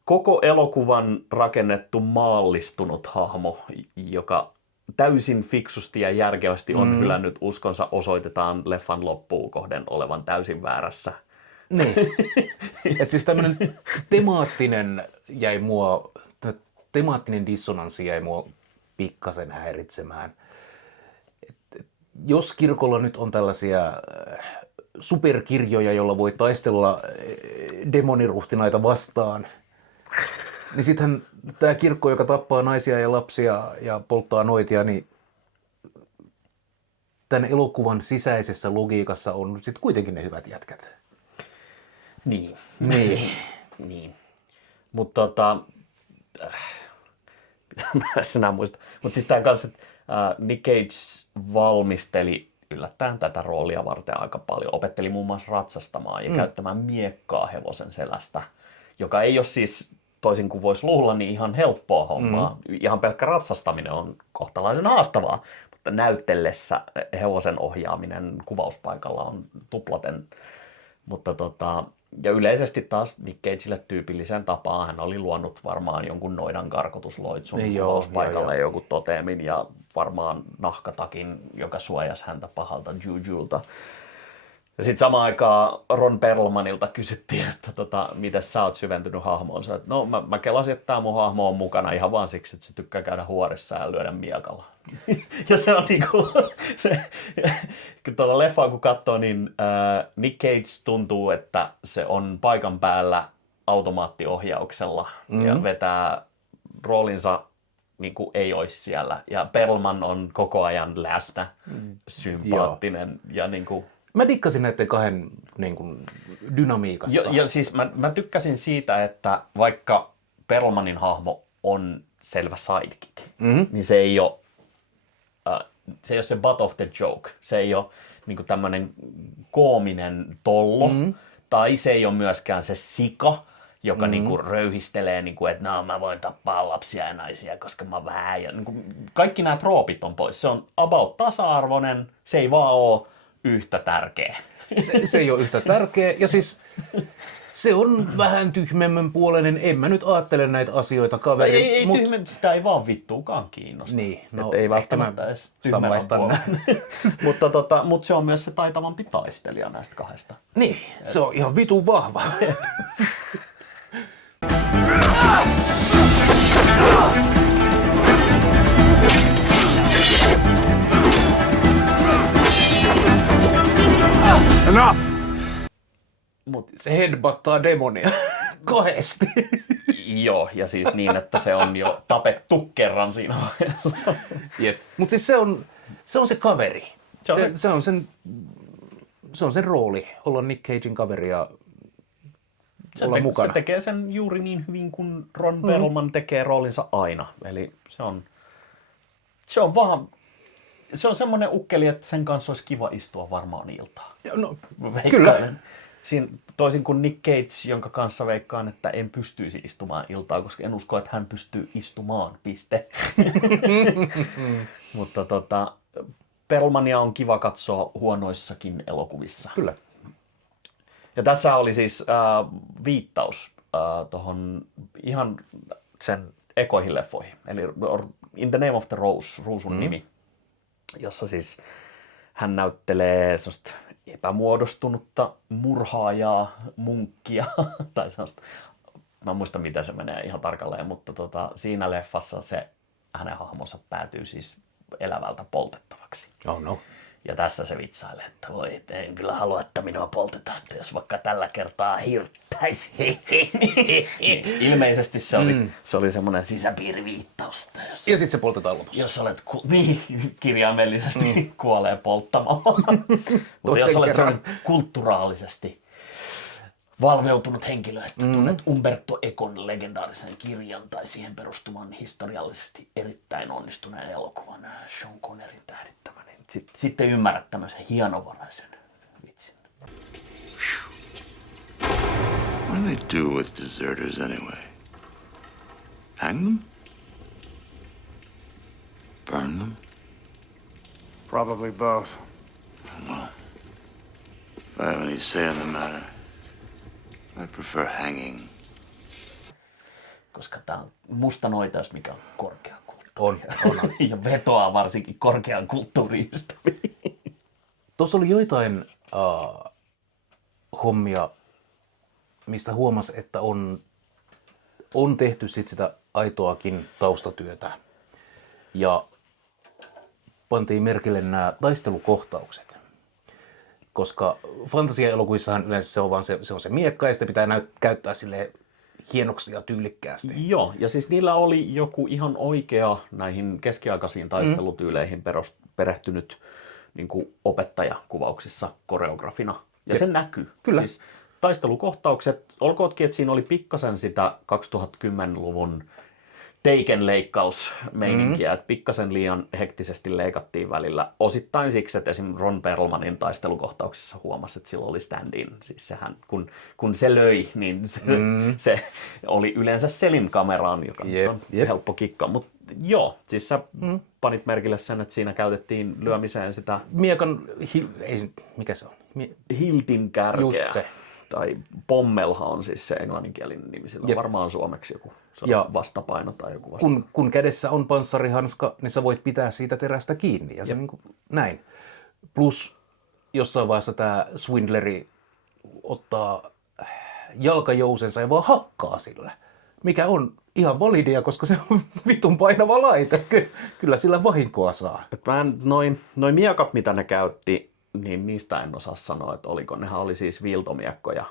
koko elokuvan rakennettu maallistunut hahmo, joka täysin fiksusti ja järkevästi on hylännyt uskonsa, osoitetaan leffan loppuun kohden olevan täysin väärässä. Niin. Et siis tämmönen temaattinen dissonanssi jäi mua pikkasen häiritsemään. Jos kirkolla nyt on tällaisia superkirjoja, joilla voi taistella demoniruhtinaita vastaan, niin sittenhän tämä kirkko, joka tappaa naisia ja lapsia ja polttaa noitia, niin tämän elokuvan sisäisessä logiikassa on sitten kuitenkin ne hyvät jätkät. Niin. Niin. Mutta sinä muista. Mutta siis tämä kanssa, että Nick Cage valmisteli yllättäen tätä roolia varten aika paljon. Opetteli muun muassa ratsastamaan ja käyttämään miekkaa hevosen selästä, joka ei ole siis, toisin kuin voisi luulla, niin ihan helppoa hommaa. Ihan pelkkä ratsastaminen on kohtalaisen haastavaa, mutta näytellessä hevosen ohjaaminen kuvauspaikalla on tuplaten. Mutta ja yleisesti taas Nick Cagelle tyypilliseen tapaan hän oli luonut varmaan jonkun noidan karkotusloitsun kuvauspaikalle joku toteemin ja varmaan nahkatakin, joka suojasi häntä pahalta jujulta. Ja sitten samaan aikaan Ron Perlmanilta kysyttiin, että miten sä oot syventynyt hahmoon. Sä, että no mä kelasin, että tää mun hahmo on mukana ihan vaan siksi, että se tykkää käydä huorissa ja lyödä miekalla. Ja se on niinku, kun tuolla leffaa kun katsoo, niin Nick Cage tuntuu, että se on paikan päällä automaattiohjauksella ja vetää roolinsa niin kuin ei olisi siellä. Ja Perlman on koko ajan läsnä, sympaattinen ja niin kuin... Mä dikkasin näiden kahden niin kuin, dynamiikasta. Ja siis mä tykkäsin siitä, että vaikka Perlmanin hahmo on selvä sidekick, niin se ei ole se butt of the joke. Se ei ole niin kuin tämmöinen koominen tollo, tai se ei ole myöskään se sika, joka niinku röyhistelee, niinku, että no, mä voin tappaa lapsia ja naisia, koska mä vähän. Ja, niinku, kaikki nämä troopit on pois. Se on about tasa-arvoinen, se ei vaan ole yhtä tärkeä. Se ei ole yhtä tärkeä, ja siis se on vähän tyhmemmän puoleinen. En mä nyt ajattele näitä asioita kaverin. Ei tyhmemmän, sitä ei vaan vittuukaan kiinnosta. Niin, no ei välttämättä edes tyhmemmän puoleinen. Mutta se on myös se taitavampi taistelija näistä kahdesta. Niin, se on ihan vitun vahva. Enough! Se headbuttaa demonia kahdesti. Joo, ja siis niin, että se on jo tapettu kerran siinä vaiheessa. Mutta siis se on se kaveri. Se on sen rooli, olla Nick Cagein kaveri ja olla mukana. Se tekee sen juuri niin hyvin kuin Ron Perlman tekee roolinsa aina. Eli se on semmoinen ukkeli, että sen kanssa olisi kiva istua varmaan iltaa. No, kyllä. Toisin kuin Nick Cage, jonka kanssa veikkaan, että en pystyisi istumaan iltaa, koska en usko, että hän pystyy istumaan, piste. Mutta Perlmania on kiva katsoa huonoissakin elokuvissa. Kyllä. Ja tässä oli siis viittaus tuohon ihan sen ekoihin leffoihin. Eli In the Name of the Rose, Ruusun nimi, jossa siis hän näyttelee sellaista epämuodostunutta murhaajaa, munkkia, tai sellaista, mä en muista miten se menee ihan tarkalleen, mutta siinä leffassa se hänen hahmonsa päätyy siis elävältä poltettavaksi. Oh no. Ja tässä se vitsailee, että voi, en kyllä halua, että minua poltetaan, että jos vaikka tällä kertaa hirttäisi. Ilmeisesti se oli semmoinen sisäpiiriviittaus. Ja sitten se poltetaan lopussa. Jos olet kirjaimellisesti kuolee polttamalla. Mutta jos olet semmoinen kulttuuraalisesti valveutunut henkilö, että tunnet Umberto Econ legendaarisen kirjan tai siihen perustuvan historiallisesti erittäin onnistuneen elokuvan Sean Connerin tähdittämän, niin sitten ymmärrät tämmöisen hienovaraisen vitsin. What do they do with deserters anyway? Hang them? Burn them? Probably both. Well, if I have any say in the matter, I prefer hanging. Koska tää on musta noitaus, mikä on korkean kulttuuri. On. Ja vetoaa varsinkin korkean kulttuurin ystäviin. Tuossa oli joitain hommia, mistä huomasi, että on tehty sit sitä aitoakin taustatyötä. Ja pantiin merkille nämä taistelukohtaukset. Koska fantasia-elokuvissahan yleensä se on se miekka ja sitä pitää käyttää silleen hienoksi ja tyylikkäästi. Joo, ja siis niillä oli joku ihan oikea näihin keskiaikaisiin taistelutyyleihin perehtynyt niin kuin opettajakuvauksissa koreografina. Ja se näkyy. Kyllä. Siis taistelukohtaukset, olkootkin, että siinä oli pikkasen sitä 2010-luvun Taken-leikkausmeininkiä, että pikkasen liian hektisesti leikattiin välillä. Osittain siksi, että esimerkiksi Ron Perlmanin taistelukohtauksissa huomasi, että sillä oli stand-in. Siis sehän, kun se löi, niin se oli yleensä Selim-kameraan, joka on helppo kikka. Mutta joo, siis sä panit merkille sen, että siinä käytettiin lyömiseen sitä... Miekan, mikä se on? Hiltin kärkeä. Just se. Tai pommelha on siis se englanninkielinen nimi. Sillä on varmaan suomeksi joku vastapaino tai joku vastapaino. Kun kädessä on panssarihanska, niin sä voit pitää siitä terästä kiinni. Ja se niin kuin, näin. Plus, jossain vaiheessa tämä Swindleri ottaa jalkajousensa ja vaan hakkaa sillä. Mikä on ihan validia, koska se on vitun painava laite. Kyllä sillä vahinkoa saa. Noin miekat, mitä ne käytti, niin niistä en osaa sanoa, että oliko. Nehän oli siis viiltomiekkoja.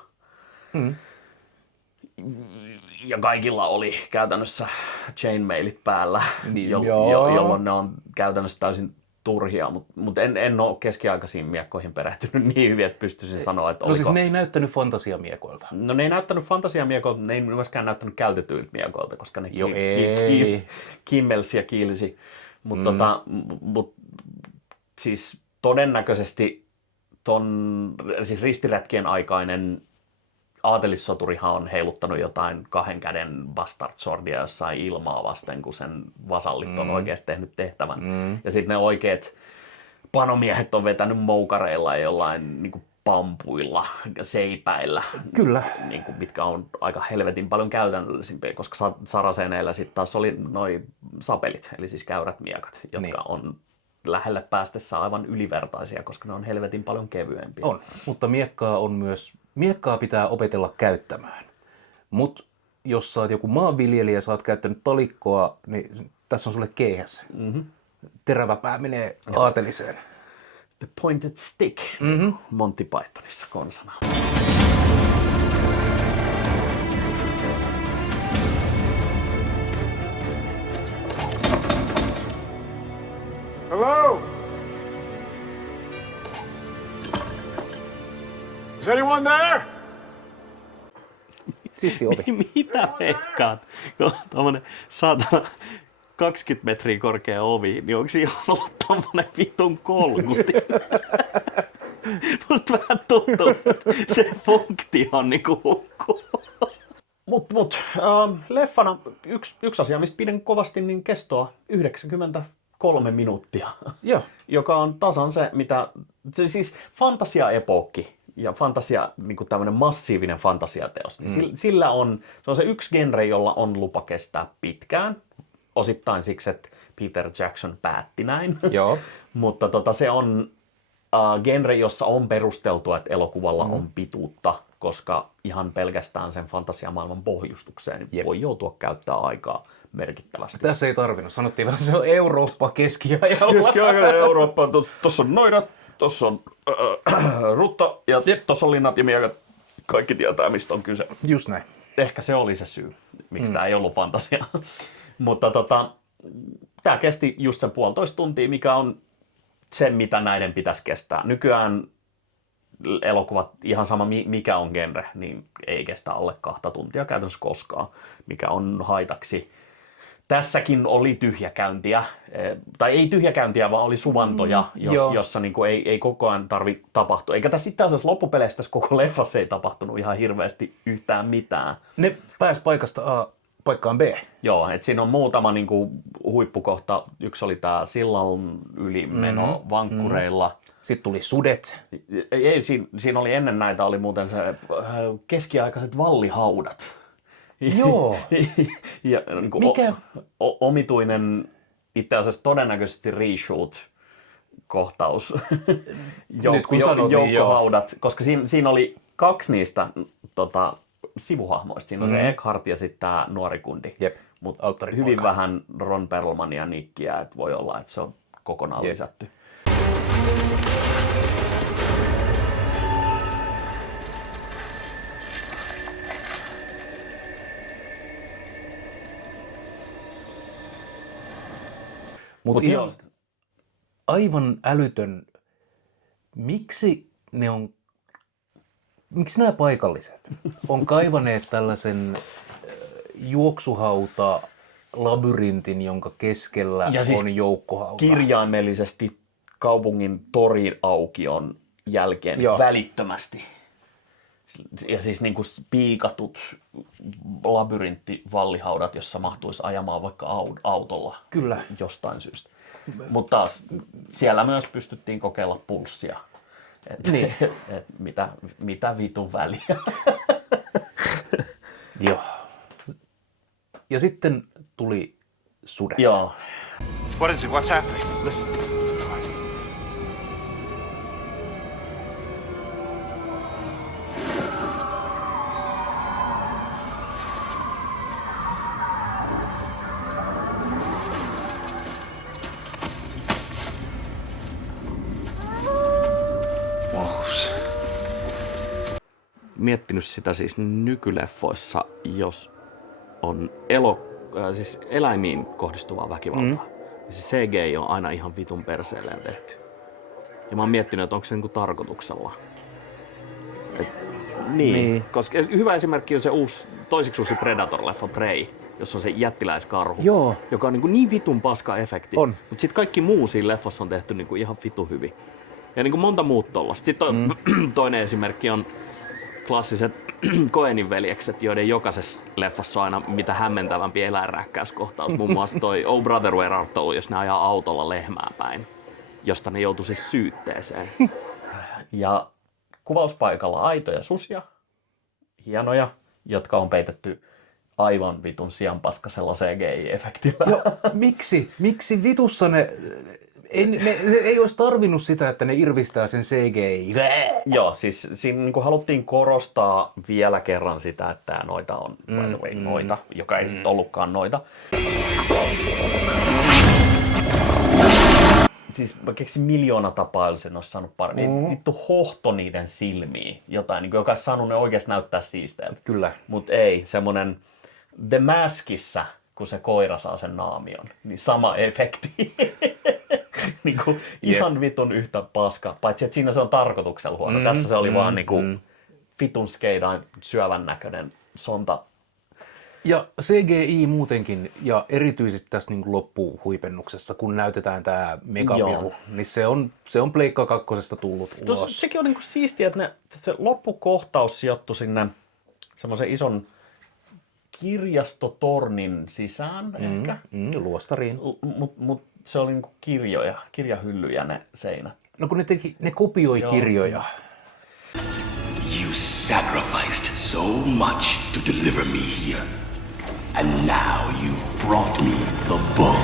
Ja kaikilla oli käytännössä chainmailit päällä, Niin, jolloin ne on käytännössä täysin turhia, mutta en ole keskiaikaisiin miekkoihin perehtynyt niin hyvin, että pystyisin sanoa, että oliko. No siis ne ei näyttänyt fantasiamiekoilta. No ne ei näyttänyt fantasiamiekoilta, ne ei myöskään näyttänyt käytetyiltä miekoilta, koska ne kimmelsi ja kiilsi. Mutta siis todennäköisesti siis ristirätkien aikainen aatelissoturihan on heiluttanut jotain 2 käden bastard swordia jossain ilmaa vasten, kun sen vasallit on oikeasti tehnyt tehtävän. Ja sitten ne oikeat panomiehet on vetänyt moukareilla ja jollain niin kuin pampuilla, seipäillä. Kyllä. Niin kuin, mitkä on aika helvetin paljon käytännöllisimpiä, koska saraseneillä sitten taas oli noi sapelit, eli siis käyrät miekat, jotka on lähelle päästessä aivan ylivertaisia, koska ne on helvetin paljon kevyempiä. On, mutta miekkaa pitää opetella käyttämään. Mutta jos sä oot joku maanviljelijä ja sä oot käyttänyt talikkoa, niin tässä on sulle keihäs. Terävä pää menee aateliseen. The pointed stick. Monty Pythonissa konsana. Hello? Is anyone there? Siisti ovi. Mitä veikkaat? Tuommoinen saatana 20 metriä korkea ovi, niin onko siinä ollut tommonen vitun kolmuti? Musta vähän tuntuu, että se funktio on niinku hukkuu. Leffana yksi asia, mistä pidän kovasti, niin kestoa 93 minuuttia. Joo. Joka on tasan se, mitä, siis fantasia-epokki ja fantasia, niin kuin tämmöinen massiivinen fantasiateos, niin sillä on, se on se yksi genre, jolla on lupa kestää pitkään. Osittain siksi, että Peter Jackson päätti näin. Joo. Mutta se on genre, jossa on perusteltua, että elokuvalla on pituutta, koska ihan pelkästään sen fantasiamaailman pohjustukseen voi joutua käyttämään aikaa merkittävästi. Tässä ei tarvinnut. Sanottiin vähän, se on Eurooppa keskiajalla. Keskiaikainen Eurooppa. Tuossa on noidat, tuossa on rutta ja tuossa on linnat ja miekat. Kaikki tietää, mistä on kyse. Just näin. Ehkä se oli se syy, miksi tämä ei ollut fantasia. Mutta tämä kesti just sen 1,5 tuntia, mikä on se, mitä näiden pitäisi kestää. Nykyään elokuvat, ihan sama mikä on genre, niin ei kestä alle 2 tuntia käytännössä koskaan, mikä on haitaksi. Tässäkin oli tyhjäkäyntiä, tai ei tyhjäkäyntiä, vaan oli suvantoja, jossa niinku ei koko ajan tarvitse tapahtua. Eikä tässä itse asiassa loppupeleissä tässä koko leffassa ei tapahtunut ihan hirveästi yhtään mitään. Ne pääsi paikasta A paikkaan B. Joo, että siinä on muutama niinku huippukohta. Yksi oli tämä sillan ylimeno vankkureilla. Sitten tuli sudet. Ei, siinä oli ennen näitä oli muuten se keskiaikaiset vallihaudat. Joo. Ja, niin mikä? Omituinen, itse asiassa todennäköisesti reshoot-kohtaus. Joukkohaudat, koska siinä oli 2 niistä sivuhahmoista. Siinä on se Eckhart ja sitten tämä nuori kundi. Mutta hyvin vähän Ron Perlmania ja Nickiä, että voi olla, että se on kokonaan lisätty. Mutta ihan aivan älytön, miksi nämä paikalliset on kaivaneet tällaisen juoksuhauta labyrintin, jonka keskellä ja siis on joukkohauta? Kirjaimellisesti kaupungin torin aukion jälkeen välittömästi. Ja siis niin kuin piikatut labyrinttivallihaudat, jossa mahtuisi ajamaan vaikka autolla. Kyllä. Jostain syystä. Mutta taas siellä myös pystyttiin kokeilla pulssia. Niin. Mitä vitun väliä. Joo. Ja sitten tuli sudet. Joo. What is it? What's happening? Listen. miettinyt sitä siis nykyleffoissa, jos on siis eläimiin kohdistuvaa väkivaltaa. Ja se CGI on aina ihan vitun perseelleen tehty. Ja mä oon miettinyt, että onko se niinku tarkoituksella. Niin. Koska hyvä esimerkki on se toisiksi uusi Predator-leffa Prey, jossa on se jättiläiskarhu, joka on niin vitun paska efekti. Mutta sitten kaikki muu siinä leffassa on tehty niinku ihan vitu hyvin. Ja niinku monta muut tollasta. Sitten toinen esimerkki on klassiset Coenin veljekset, joiden jokaisessa leffassa on aina mitä hämmentävämpi eläinräkkäyskohtaus. Muun muassa toi Oh Brother Where Art Thou, jos ne ajaa autolla lehmää päin, josta ne joutuu siis syytteeseen. Ja kuvauspaikalla aitoja susia, hienoja, jotka on peitetty aivan vitun sianpaskasella CGI-efektillä. Jo, miksi vitussa ne ei olisi tarvinnut sitä, että ne irvistää sen CGI? Joo, siis siinä niin haluttiin korostaa vielä kerran sitä, että tämä noita on by the way, noita, joka ei sitten ollutkaan noita. Siis mä keksin 1,000,000 tapaa, jolla sen olisi saanut paremmin. Vittu hohto niiden silmiin. Jotain, niin joka olisi saanut ne oikeasti näyttää siisteiltä. Kyllä. Mut ei, semmonen The Maskissa, kun se koira saa sen naamion, niin sama efekti. Niinku ihan vitun yhtä paska. Paitsi että siinä se on tarkoituksella huono. Tässä se oli vaan niinku vitun skeidain syövän näköinen sonta. Ja CGI muutenkin, ja erityisesti tässä niin loppuhuipennuksessa, kun näytetään tämä megaviru, niin se on Pleikka 2:sta tullut ulos. Sekin on niin siistiä, että se loppukohtaus sijoittui sinne semmoisen ison kirjastotornin sisään ehkä. Luostariin. Mut se oli niinku kirjahyllyjä ne seinät. No kun ne kopioi kirjoja. You sacrificed so much to deliver me here. And now you've brought me the book.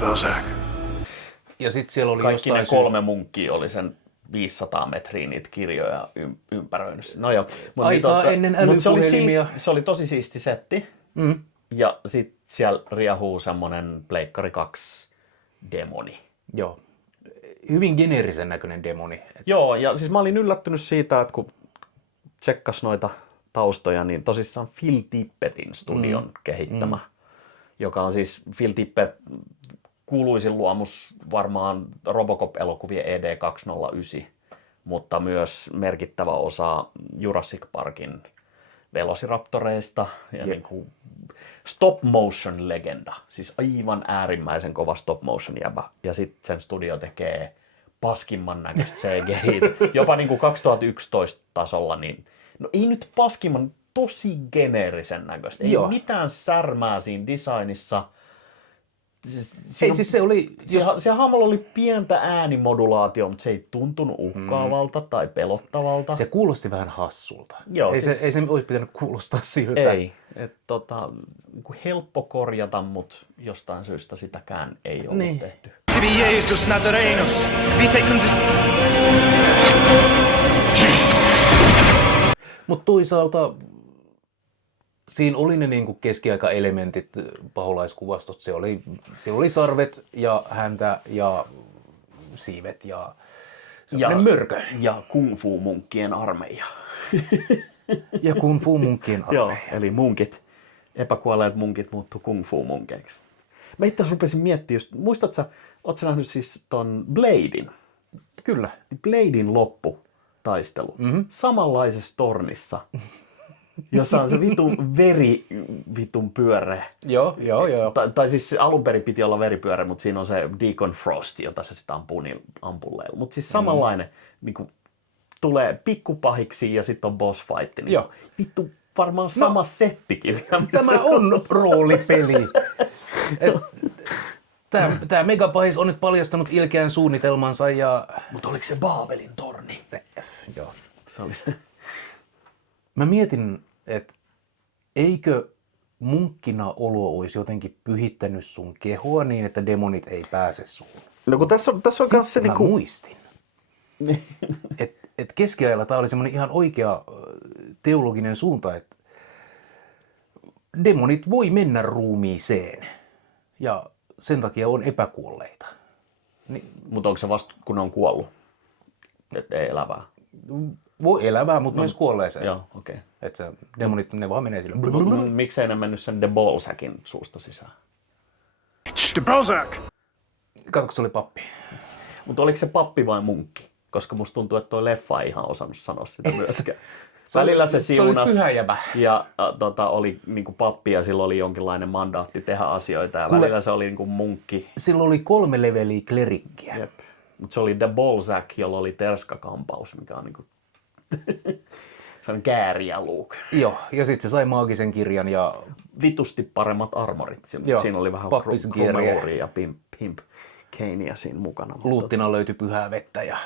Balzac. Ja sit siellä oli kaikki jostain ne 3 munkkia oli sen 500 metriä niitä kirjoja ympäröinyt. No joo. Aikaa ennen älypuhelimia. Se oli tosi siisti setti. Ja sit siellä riehuu semmonen Pleikkari 2 demoni. Joo. Hyvin geneerisen näköinen demoni. Joo, ja siis mä olin yllättynyt siitä, että kun tsekkas noita taustoja, niin tosissaan Phil Tippetin studion kehittämä, joka on siis Phil Tippett kuuluisin luomus varmaan Robocop-elokuvien ED209, mutta myös merkittävä osa Jurassic Parkin Velociraptoreista ja niin kuin stop motion legenda, siis aivan äärimmäisen kova stop motion jäbä. Ja sitten sen studio tekee paskimman näköistä CGI, jopa niin kuin 2011 tasolla, niin no ei nyt paskimman, tosi geneerisen näköistä. Ei mitään särmää siinä designissa. Siellä hahmolla oli pientä äänimodulaatio, mutta se ei tuntunut uhkaavalta tai pelottavalta. Se kuulosti vähän hassulta. Joo, ei se olisi pitänyt kuulostaa siltä. Ei. Helppo korjata, mutta jostain syystä sitäkään ei ollut tehty. Jesus Nazarenus, be taken to... Mutta toisaalta siinä oli ne niinku keskiaikaelementit paholaiskuvastot. Siellä oli sarvet ja häntä ja siivet ja mörkö. Ja kung fu munkkien armeija. Ja kung fu munkkien armeija. Joo, eli epäkuolleet munkit muuttuu kung fu munkeiksi. Mä itse asiassa rupesin miettimään just, muistatko ootko sä nähnyt siis ton Bladein? Kyllä. Bladein lopputaistelu. Samanlaisessa tornissa, jossa on se vitun pyöre. Joo. Tai siis alun perin piti olla veripyöre, mutta siinä on se Deacon Frost, jota se sitä ampuu niin ampulleilla. Mutta siis samanlainen, niin kuin, tulee pikkupahiksi ja sitten on boss fight. Niin vittu, varmaan sama settikin. Tämä on roolipeli. Tämä megapahis on nyt paljastanut ilkeän suunnitelmansa ja... Mutta oliko se Baabelin torni? Joo. Se oli se. Mä mietin, että eikö munkkina olo olisi jotenkin pyhittänyt sun kehoa niin, että demonit ei pääse suun. No kun tässä on myös se niinku... muistin. että keskiajalla tämä oli semmoinen ihan oikea teologinen suunta, että demonit voi mennä ruumiiseen ja sen takia on epäkuolleita. Mutta onko se vasta kun on kuollut? Ei elävää. Voi elävää, mutta myös kuolleeseen. Joo, okei. Että se demonit, ne vaan menee sille. Miksei ne mennyt sen de Balzacin suusta sisään? De Balzac! Katsotko, se oli pappi? Mutta oliko se pappi vai munkki? Koska musta tuntuu, että toi leffa ei ihan osannut sanoa sitä myöskään. Välillä se siunas se oli pyhä jäbä. ja oli niinku pappi ja sillä oli jonkinlainen mandaatti tehdä asioita ja välillä se oli niinku munkki. Silloin oli 3 leveliä klerikkiä. Jep. Mutta se oli de Balzac, jolla oli terskakampaus, mikä on niinku se on kääriäluuk. Joo, ja sitten se sai maagisen kirjan ja vitusti paremmat armorit. Siinä oli vähän Krumeluria ja Pimp Keinea siinä mukana. Luuttina löytyi pyhää vettä ja...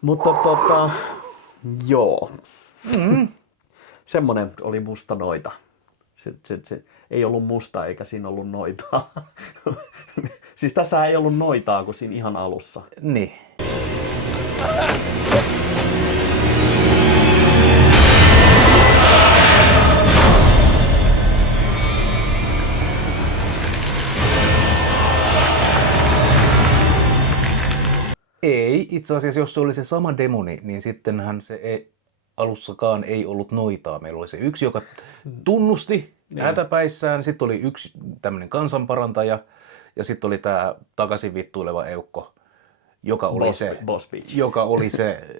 Mutta joo. Semmonen oli musta noita. Se ei ollut musta eikä siinä ollut noitaa. Siis tässä ei ollut noitaa kuin siinä ihan alussa. Niin. Ei, itse asiassa jos se oli se sama demoni, niin sittenhän se alussakaan ei ollut noitaa. Meillä oli se yksi, joka tunnusti hätäpäissään, sitten oli yksi tämmöinen kansanparantaja ja sitten oli tämä takaisin vittuileva eukko, joka oli se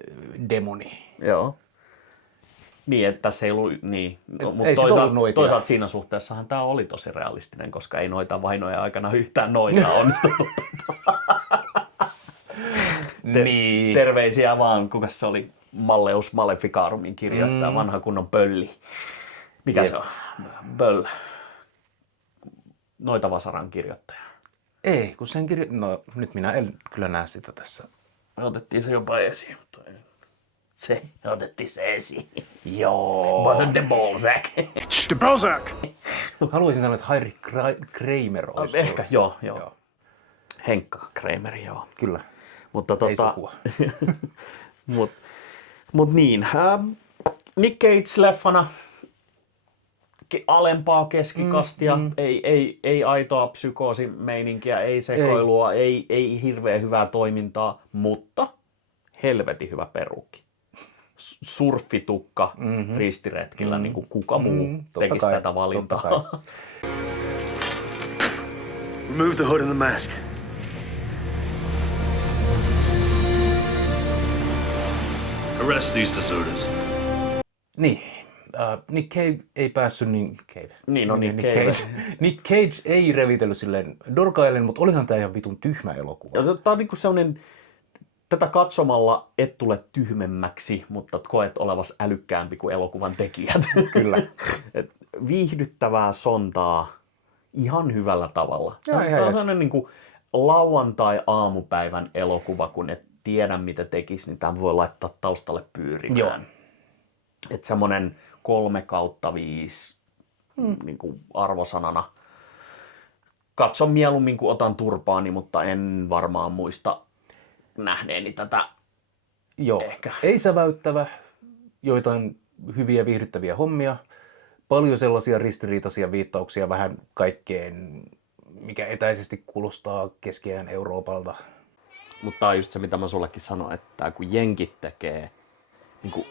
demoni. Joo. Niin, että tässä ei ollut, niin. Mutta toisaalta siinä suhteessahan tämä oli tosi realistinen, koska ei noita vainoja aikana yhtään noita onnistuttu. Niin. Terveisiä vaan, kuka se oli Malleus Maleficarumin kirjoittaja, vanha kunnon pölli. Mikä se on? Böll. Noita Vasaran kirjoittaja. Ei, kun sen no nyt minä en kyllä näe sitä tässä. Me otettiin se jopa esiin, mutta otettiin se esiin. Joo. But de Balzac. De Balzac! Haluaisin sanoa, että Heinrich Kramer olisi. Ehkä, joo. Henkka Kramer, joo. Kyllä. Mutta ei sukua. Mut niin. Nick Cage-leffana alempaa keskikastia, ei aitoa psykoosimeininkiä, ei sekoilua, ei hirveän hyvää toimintaa, mutta helvetin hyvä perukki. Surfitukka ristiretkillä, niin kuin kuka muu tekisi tätä valintaa. Remove the hood and the mask. Arrest these deserters. Niin. Nick Cage ei päässyt Nick Cage ei revitellyt silleen dorkaillen, mutta olihan tää ihan vitun tyhmä elokuva. Tää on niinku sellainen, tätä katsomalla et tule tyhmemmäksi, mutta koet olevas älykkäämpi kuin elokuvan tekijät. Kyllä. Viihdyttävää sontaa ihan hyvällä tavalla. Tämä on sellainen niinku lauantai-aamupäivän elokuva, kun et tiedä mitä tekisi, niin tämän voi laittaa taustalle pyörimään. Joo. Että semmoinen 3/5 niin kuin arvosanana. Katson mieluummin, kun otan turpaani, mutta en varmaan muista nähneeni tätä. Joo, ehkä. Ei säväyttävä, joitain hyviä viihdyttäviä hommia, paljon sellaisia ristiriitaisia viittauksia vähän kaikkeen, mikä etäisesti kuulostaa Keski-ajan Euroopalta. Mutta tämä on just se, mitä mä sullekin sanoin, että kun jenkit tekee niin kuin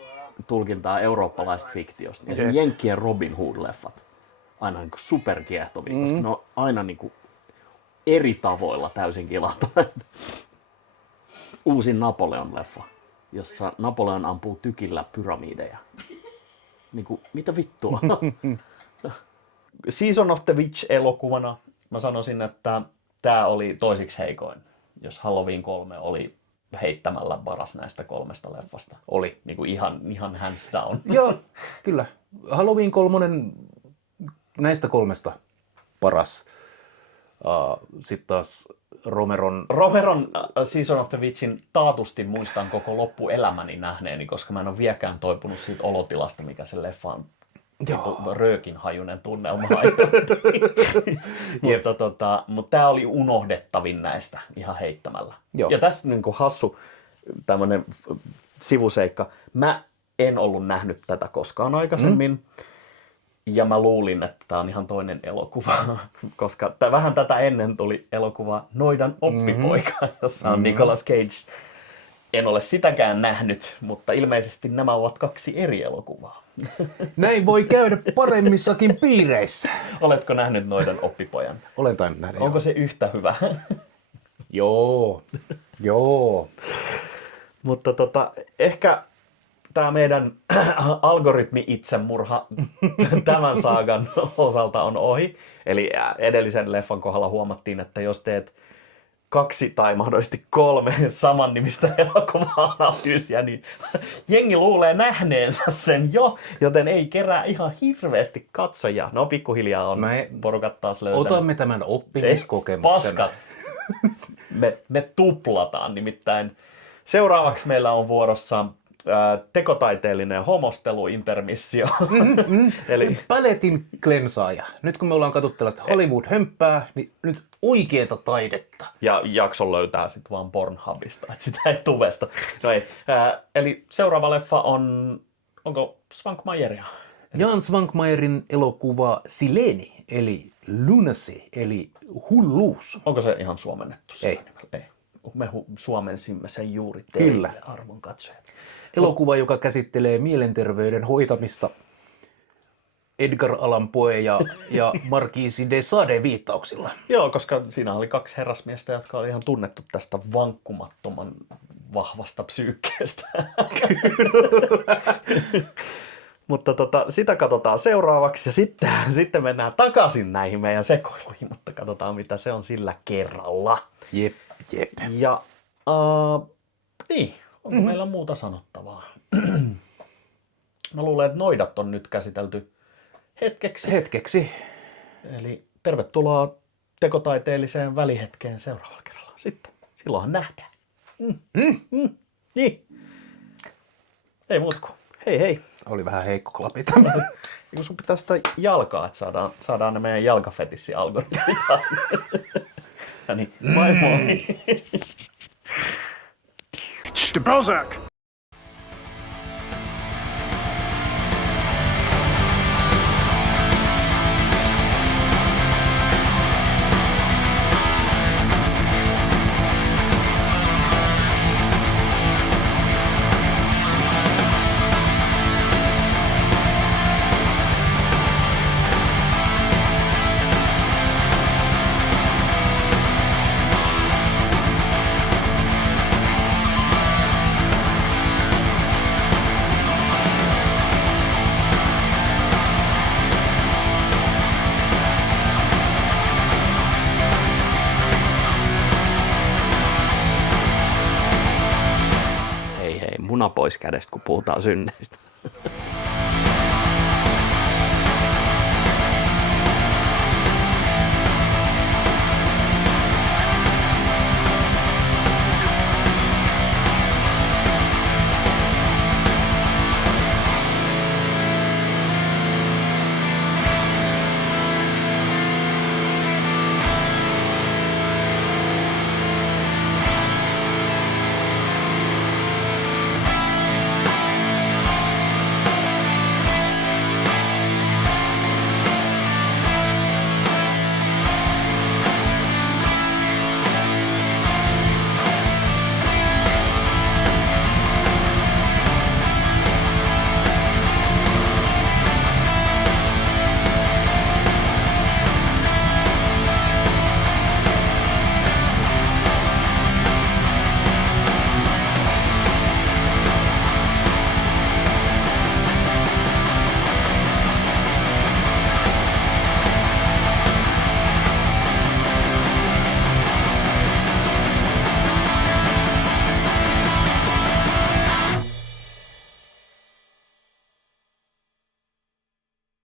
tulkintaa eurooppalaisesta fiktiosta, niin se jenkkien Robin Hood-leffat aina niin kuin superkiehtovia, koska ne on aina niin kuin eri tavoilla täysin kilahtaneet. Uusin Napoleon-leffa, jossa Napoleon ampuu tykillä pyramideja. Niin kuin, mitä vittua? Season of the Witch-elokuvana mä sanoisin, että tämä oli toisiksi heikoin. Jos Halloween 3 oli heittämällä paras näistä 3 leffasta. Oli. Niin kuin ihan hands down. Joo, kyllä. Halloween 3 näistä 3 paras. Sitten taas Romeron Season of the Witchin taatusti muistan koko loppuelämäni nähneeni, koska mä en ole vieläkään toipunut siitä olotilasta, mikä se leffan röökinhajunen tunnelma mutta tämä oli unohdettavin näistä ihan heittämällä. Joo. Ja tässä niin kuin hassu tämmöinen sivuseikka. Mä en ollut nähnyt tätä koskaan aikaisemmin. Ja mä luulin, että tää on ihan toinen elokuva, koska vähän tätä ennen tuli elokuva Noidan oppipoika, jossa on Nicolas Cage. En ole sitäkään nähnyt, mutta ilmeisesti nämä ovat 2 eri elokuvaa. Näin voi käydä paremmissakin piireissä. Oletko nähnyt Noidan oppipojan? Olen tainnut nähdä. Onko se yhtä hyvä? Joo. Mutta ehkä tämä meidän algoritmi-itsemurha tämän saagan osalta on ohi. Eli edellisen leffan kohdalla huomattiin, että jos teet 2 tai mahdollisesti 3 saman nimistä elokuva-analyysiä, niin jengi luulee nähneensä sen jo, joten ei kerää ihan hirveästi katsojia. No pikkuhiljaa on porukat taas löytänyt. Otamme tämän oppimiskokemuksen. Paska. Me tuplataan nimittäin. Seuraavaksi meillä on vuorossa tekotaiteellinen homostelu intermissio. Eli paletin klensaaja. Nyt kun me ollaan katsottu tällaista Hollywood-hömppää, niin nyt oikeeta taidetta. Ja jakson löytää sitten vaan Pornhubista, että sitä ei tuvesta. No ei. Eli seuraava leffa on, onko Svankmajeria? Jan Svankmajerin elokuva Sileni, eli Lunacy, eli hulluus. Onko se ihan suomennettu? Ei. Me suomensimme sen juuri teille, Kyllä. arvon katsojat. Elokuva, joka käsittelee mielenterveyden hoitamista Edgar Allan Poe ja Marquise de Sade viittauksilla. Joo, koska siinä oli 2 herrasmiestä, jotka oli ihan tunnettu tästä vankkumattoman vahvasta psyykkeestä. Mutta sitä katsotaan seuraavaksi ja sitten mennään takaisin näihin meidän sekoiluihin, mutta katsotaan mitä se on sillä kerralla. Jep. Ja niin, onko meillä muuta sanottavaa? Mä luulen, että noidat on nyt käsitelty hetkeksi. Eli tervetuloa tekotaiteelliseen välihetkeen seuraavalla kerralla. Sitten, silloinhan nähdään. Niin. Ei muuta kuin hei. Oli vähän heikko klapit. Kun sun pitää sitä jalkaa, että saadaan ne meidän jalkafetissi-algoritmit. Ja niin, moi. Prozac! Muna pois kädestä, kun puhutaan synneistä.